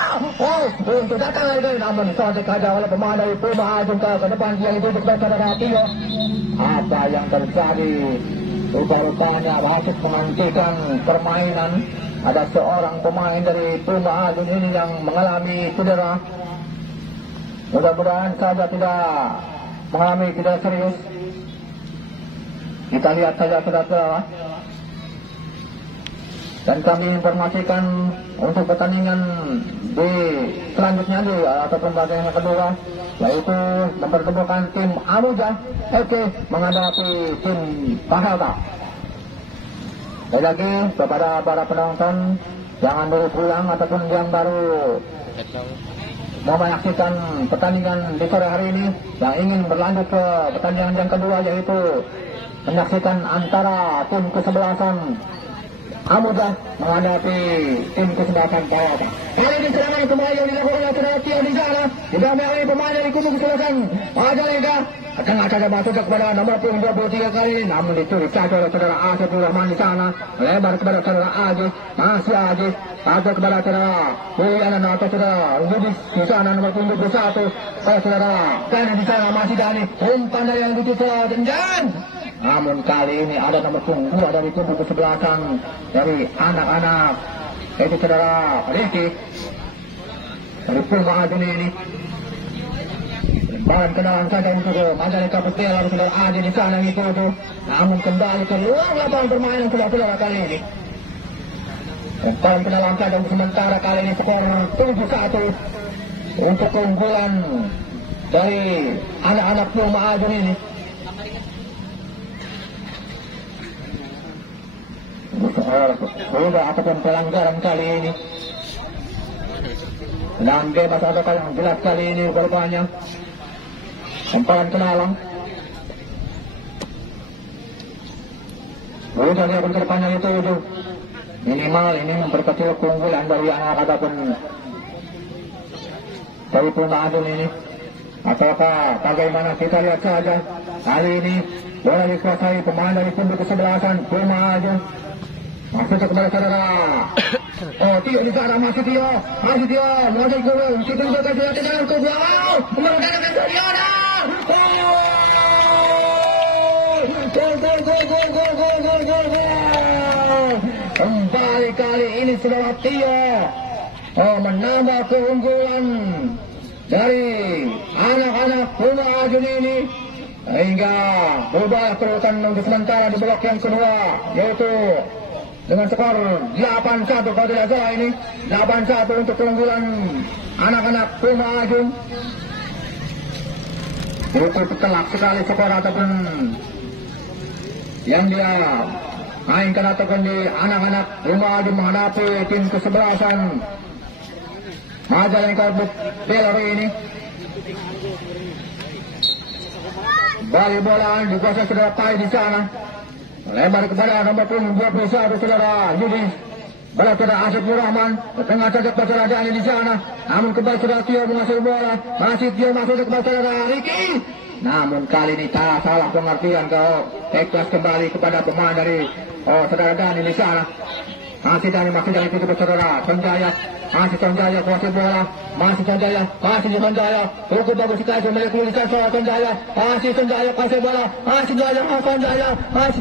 Untuk datang lagi namun disotek saja oleh pemain dari Puma Aljun ke depan yang itu untuk saudara Tio. Apa yang terjadi? Rupa-rupanya wasit menghentikan permainan. Ada seorang pemain dari Puma Aljun ini yang mengalami cedera. Mudah-mudahan saja tidak mengalami cedera serius. Kita lihat saja saudara. Dan kami informasikan untuk pertandingan di selanjutnya ataupun bagian yang kedua yaitu mempertemukan tim Amuja FC menghadapi tim Pahalta. Sekali lagi kepada para penonton jangan baru pulang ataupun yang baru mau menyaksikan pertandingan di sore hari ini yang ingin berlanjut ke pertandingan yang kedua yaitu menyaksikan antara tim kesebelasan Amuja menghadapi tim kesebelasan Pahalta. Kali ini serangan kembali yang dilakukan oleh saudara Tio di sana. Didampingi oleh pemain dari kubu kesebelasan Majalengka Tengah saja masuk kepada nomor punggung 23 kali ini, namun ditulis saja oleh saudara Asifur Rahman di sana, lebar kepada saudara Aziz, masih Aziz, atau kepada saudara Buyanan atau saudara Lubis di sana nomor punggung 21, saudara Dani di sana masih Dani, umpan dari yang ditutup dan namun kali ini ada nomor punggung 2 dari kubu kesebelasan dari anak-anak, yaitu saudara Riki dari Puma Ajuni ini. Bahan kenalan saja untuk Mandalika Putih lalu saudara Adi di sana itu tuh. Namun kembali keluar lapangan permainan saudara kali ini. Bahan kenalan saja untuk sementara kali ini skor 7-1 untuk keunggulan dari anak-anak Puma Ajun ini. Sudah ataupun pelanggaran kali ini. Dan bebas atau yang jelas kali ini berbanyak. Sempalan kenalang. Udah dia pun terpanjang itu minimal ini memperkecil keunggulan dari anak ataupun dari Puma Ajun ini. Apakah bagaimana kita lihat saja kali ini bola dikuasai pemain dari kubu kesebelasan Puma Ajun. Masuk kepada saudara. Oh, Tio di sana masih Tio, mau jadi gol. Kita juga tidak dalam ke gol. Menggunakan Soriana. Gol. Kembali kali ini saudara Tio. Oh, menambah keunggulan dari anak-anak Puma Ajun ini. Hingga berubah kedudukan untuk sementara di blok yang kedua, yaitu dengan skor 8-1 kalau tidak salah ini. 8-1 untuk keunggulan anak-anak Puma Ajun. Cukup telak sekali skor ataupun yang dia mainkan ataupun di anak-anak Puma Ajun menghadapi tim kesebelasan Majalengka Pelori ini. Balik bola dikuasai saudara Pai di sana. Lebar kepada nomor punggung 21 saudara Yudi. Bola saudara Asifur Rahman. Tengah saja saudara Dani di sana. Namun kembali saudara Tio mengasih bola. Masih Tio masuk kepada saudara Riki. Namun kali ini salah pengertian kau. Teklas kembali kepada pemain dari saudara Dani di sana. Masih Dani itu kepada saudara Sonjaya. Masih Sonjaya kuasai bola. Masih Sonjaya. Cukup bagus sekali memiliki tulisan soal Sonjaya. Masih Sonjaya kuasai bola. Masih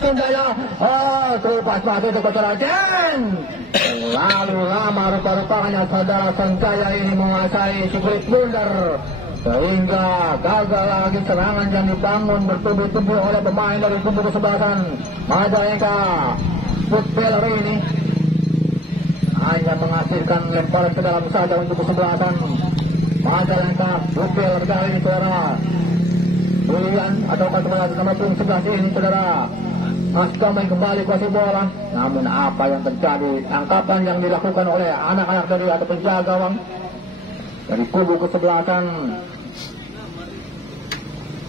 Sonjaya. Oh, terlepas masuk ke saudara Dan. Lalu lama rupa-rupanya saudara Sonjaya ini menguasai secret blunder. Sehingga gagal lagi serangan yang dibangun bertubi-tubi oleh pemain dari kubu kesebelasan Majalengka Football ini. Hanya menghasilkan lemparan ke dalam saja untuk kesebelasan Majalengka Football kali ini saudara Bulian atau kata nomor 11 ini saudara Aska main kembali kuasai bola. Namun apa yang terjadi, tangkapan yang dilakukan oleh anak-anak dari atau penjaga gawang dari kubu kesebelasan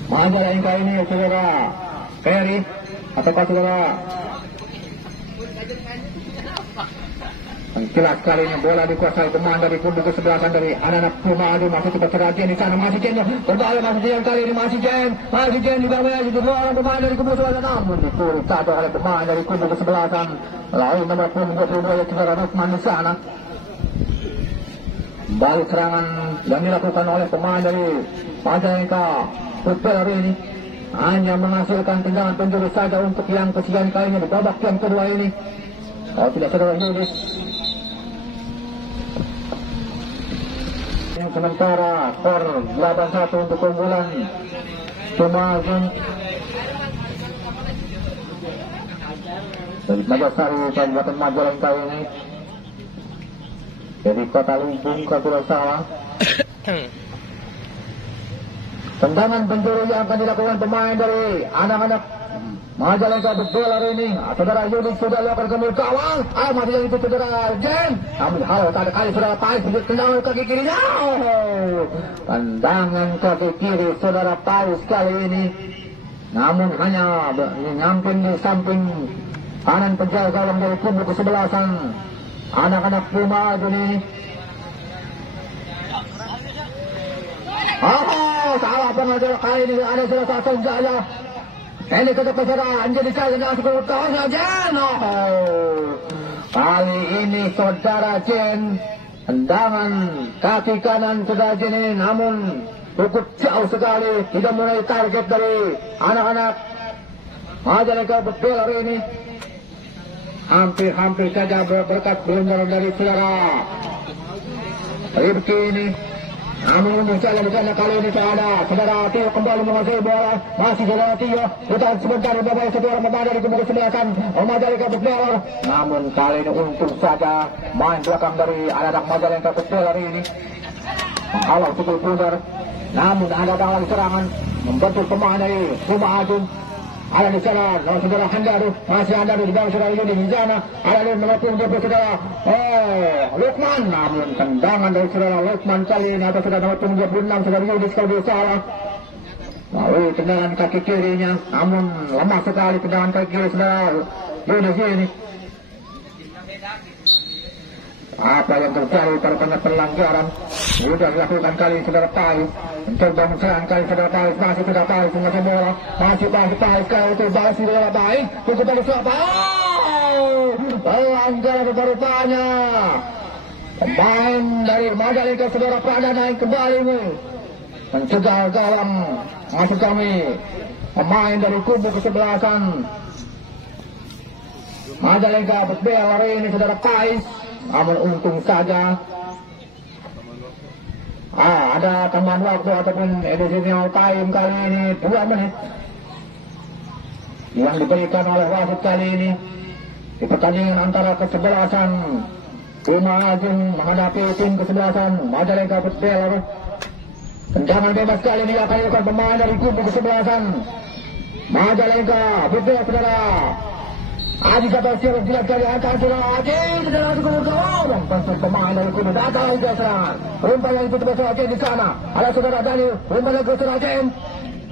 Majalengka ini saudara Ferry atau saudara jelas kali ini bola dikuasai pemain dari kubu kesebelasan dari anak-anak Puma Ajun. Masih cepat perhatian di sana, masih Jen berbahaya, masih Jen kali ini, masih Jen di bawah itu orang pemain dari kubu kesebelasan, namun ditulis satu oleh pemain dari kubu kesebelasan lalu nomor punggung 22 yaitu saudara Rukman di sana. Balik serangan yang dilakukan oleh pemain dari Majalengka Football hari ini hanya menghasilkan tendangan penjuru saja untuk yang kesekian kalinya di babak yang kedua ini. Kalau tidak saudara Yudis. Sementara skor 8-1 untuk keunggulan Puma Ajun dari Majalsari Kabupaten Majalengka ini dari kota Lumbung kalau tidak salah. Tendangan penjuru yang akan dilakukan pemain dari anak-anak Majalengka Football hari ini. Saudara Yudis sudah lakukan kembali gawang. Masih yang itu saudara Jen. Namun halo tadi kali saudara Pais tendangan kaki kirinya. Tendangan kaki kiri saudara Pais kali ini. Namun hanya nyamping di samping kanan penjaga gawang dari kubu kesebelasan anak-anak Puma Ajun ini. Oh, salah pengajar kali ini ada salah satu gaya. Ini kata peserta jadi saya dengan 10 tahun saja. Kali ini saudara Jen tendangan kaki kanan saudara Jen ini namun cukup jauh sekali, tidak mulai target dari anak-anak Majalengka Bukbel hari ini. Hampir saja berkat blunder dari saudara Rifki ini. Namun untuk jalan bencana kali ini tak ada. Saudara Tio kembali menguasai bola. Masih saudara Tio. Putar sebentar berbalik satu orang memandang dari kubu kesebelasan Majalengka Bukbel. Namun kali ini untung saja main belakang dari anak-anak Majalengka Bukbel hari ini. Menghalau cukup blunder. Namun ada dalam serangan membentuk pemain dari Rumah Agung. Ada di sana, saudara Handaru, masih Handaru di bawah saudara Yudi di sana. Ada di nomor 20 saudara Lukman, namun tendangan dari saudara Lukman kali ini atas saudara nomor 26 saudara Yudi kalau dia salah. Lalu tendangan kaki kirinya, namun lemah sekali tendangan kaki kiri saudara Yudi ini. Apa yang terjadi pada pelanggaran sudah dilakukan kali saudara Pais. Mencoba menyerang kali saudara Pais, masih saudara Pais mengajar bola, masih Pais kali itu masih saudara Pais, cukup dari siapa? Pelanggaran rupanya. Pemain dari Majalengka saudara Pradana naik kembali mencegah gawang maksud kami pemain dari kubu kesebelasan Majalengka Bukbel hari ini saudara Pais. Namun untung saja ada tambahan waktu ataupun additional time kali ini 2 menit yang diberikan oleh wasit kali ini di pertandingan antara kesebelasan Rumah Agung menghadapi tim kesebelasan Majalengka Bukbel. Tendangan bebas kali ini akan dilakukan pemain dari kubu kesebelasan Majalengka Bukbel saudara. Aji kata siap jelas kali akan saudara Aji saudara cukup gawang tentu pemain dari kubu datang juga serangan umpan yang itu saudara Aji di sana ada saudara Dani umpan yang ke saudara Aji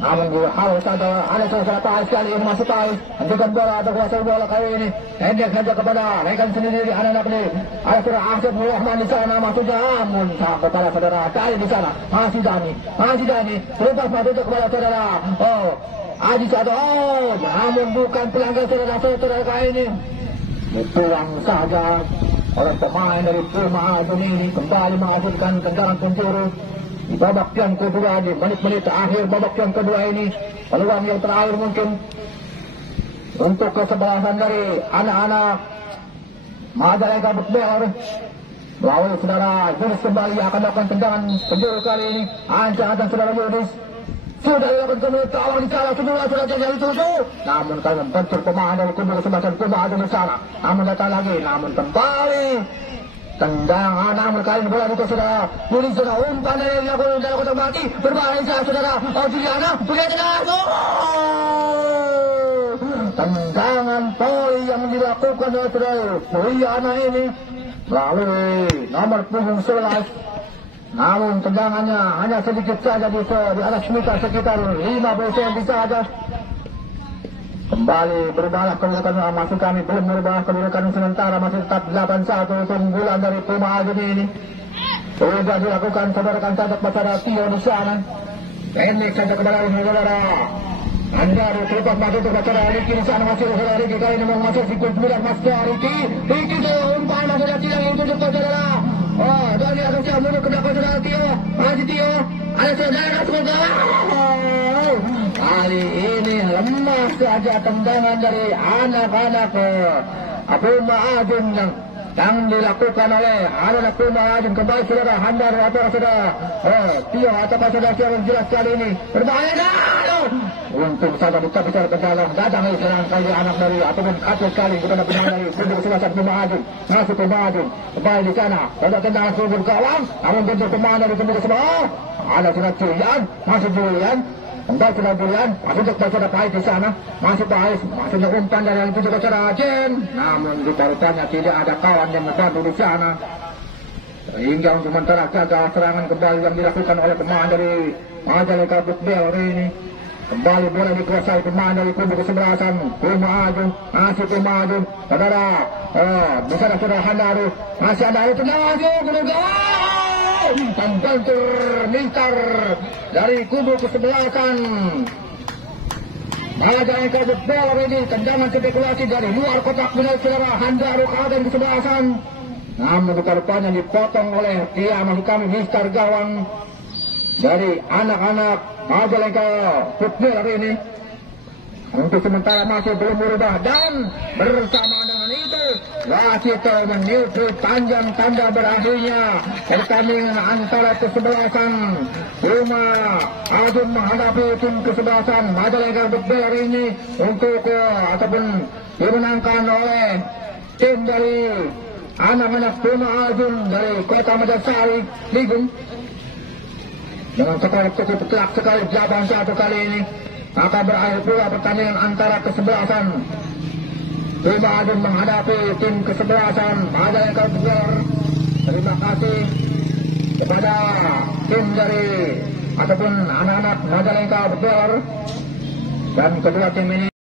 namun juga harus ada saudara Pais kali ini masih Pais hentikan bola atau kuasai bola kali ini hendek saja kepada rekan sendiri anak-anak ini ada saudara Asep Rahman di sana maksudnya namun kepada saudara Dani di sana masih Dani lepas masuk kepada saudara Aji satu, namun bukan pelanggar saudara kali ini. Dipulang saja oleh pemain dari Rumah Agung ini kembali menghasilkan tendangan penjuru di babak yang kedua di menit-menit akhir babak yang kedua ini. Peluang yang terakhir mungkin untuk kesebelasan dari anak-anak Majalengka Bukbel. Melalui saudara Yudis kembali akan melakukan tendangan penjuru kali ini. Ancang saudara Yudis. Sudah dilakukan kemudian awal di sana semula sudah jadi tujuh. Namun kalau membentur pemain dari kubu kesebelasan Rumah Agung di sana. Namun datang lagi, namun kembali tendangan namun kali ini bola itu saudara Yudis sudah umpan dari dilakukan dalam kotak mati berbalik saudara Juliana begitu tendangan poli yang dilakukan oleh saudara Juliana ini melalui nomor punggung 11. Namun tendangannya hanya sedikit saja bisa di atas meter sekitar 50 cm saja. Kembali berubah kedudukan masuk kami belum berubah kedudukan sementara masih tetap 8-1 keunggulan dari Rumah Agung ini. Sudah dilakukan saudarakan saja kepada Tio di sana. Pendek saja kembali saudara. Anda terlepas masuk kepada Riki di sana masih saudara Riki kali ini masuk di 9 masuk Riki itu umpan masih tidak itu cepat saudara. Dari atas yang mundur ke belakang saudara Tio. Masih Tio. Ada saudara sebentar. Kali ini lemah saja tendangan dari anak-anak Rumah Agung yang dilakukan oleh anak-anak Rumah Agung. Kembali saudara Handar atau saudara Tio atau saudara Tio yang jelas kali ini. Berbahaya. Untung saja buka bicara ke dalam. Datang lagi serang kali anak dari ataupun atlet kali kepada pemain dari kubu kesebelasan Rumah Agung. Masuk Rumah Agung. Kembali di sana. Ada tendangan kubur gawang. Namun bentuk pemain dari kubu kesebelasan. Ada sudah Julian. Masuk Julian. Kembali sudah Julian. Masuk ke saudara Pais di sana. Masuk Pais. Masuk umpan dari yang tujuh ke saudara Jen. Namun di barutannya tidak ada kawan yang membantu di sana. Hingga untuk sementara jaga serangan kembali yang dilakukan oleh pemain dari Majalengka Bukbel hari ini. Kembali bola dikuasai pemain dari kubu kesebelasan Rumah Agung. Masih Rumah Agung saudara di sana saudara Handaru masih ada tendangan Agung umpan bantur mintar dari kubu kesebelasan. Majalengka Footballer ini tendangan spekulasi dari luar kotak penalti saudara Handra Rukaden kesebelasan. Namun rupanya dipotong oleh dia maksud kami Mister Gawang dari anak-anak Majalengka Footballer ini. Untuk sementara masih belum berubah dan bersama dengan itu wasit meniup panjang tanda berakhirnya pertandingan antara kesebelasan Uma Ajun menghadapi tim kesebelasan Majalengka Footballer ini untuk ataupun dimenangkan oleh tim dari anak-anak Uma Ajun dari Kota Majalsari Ligung dengan skor cukup telak sekali 8-1 kali ini. Maka berakhir pula pertandingan antara kesebelasan Uma Ajun menghadapi tim kesebelasan Majalengka Footballer. Terima kasih kepada tim dari ataupun anak-anak Majalengka Footballer dan kedua tim ini.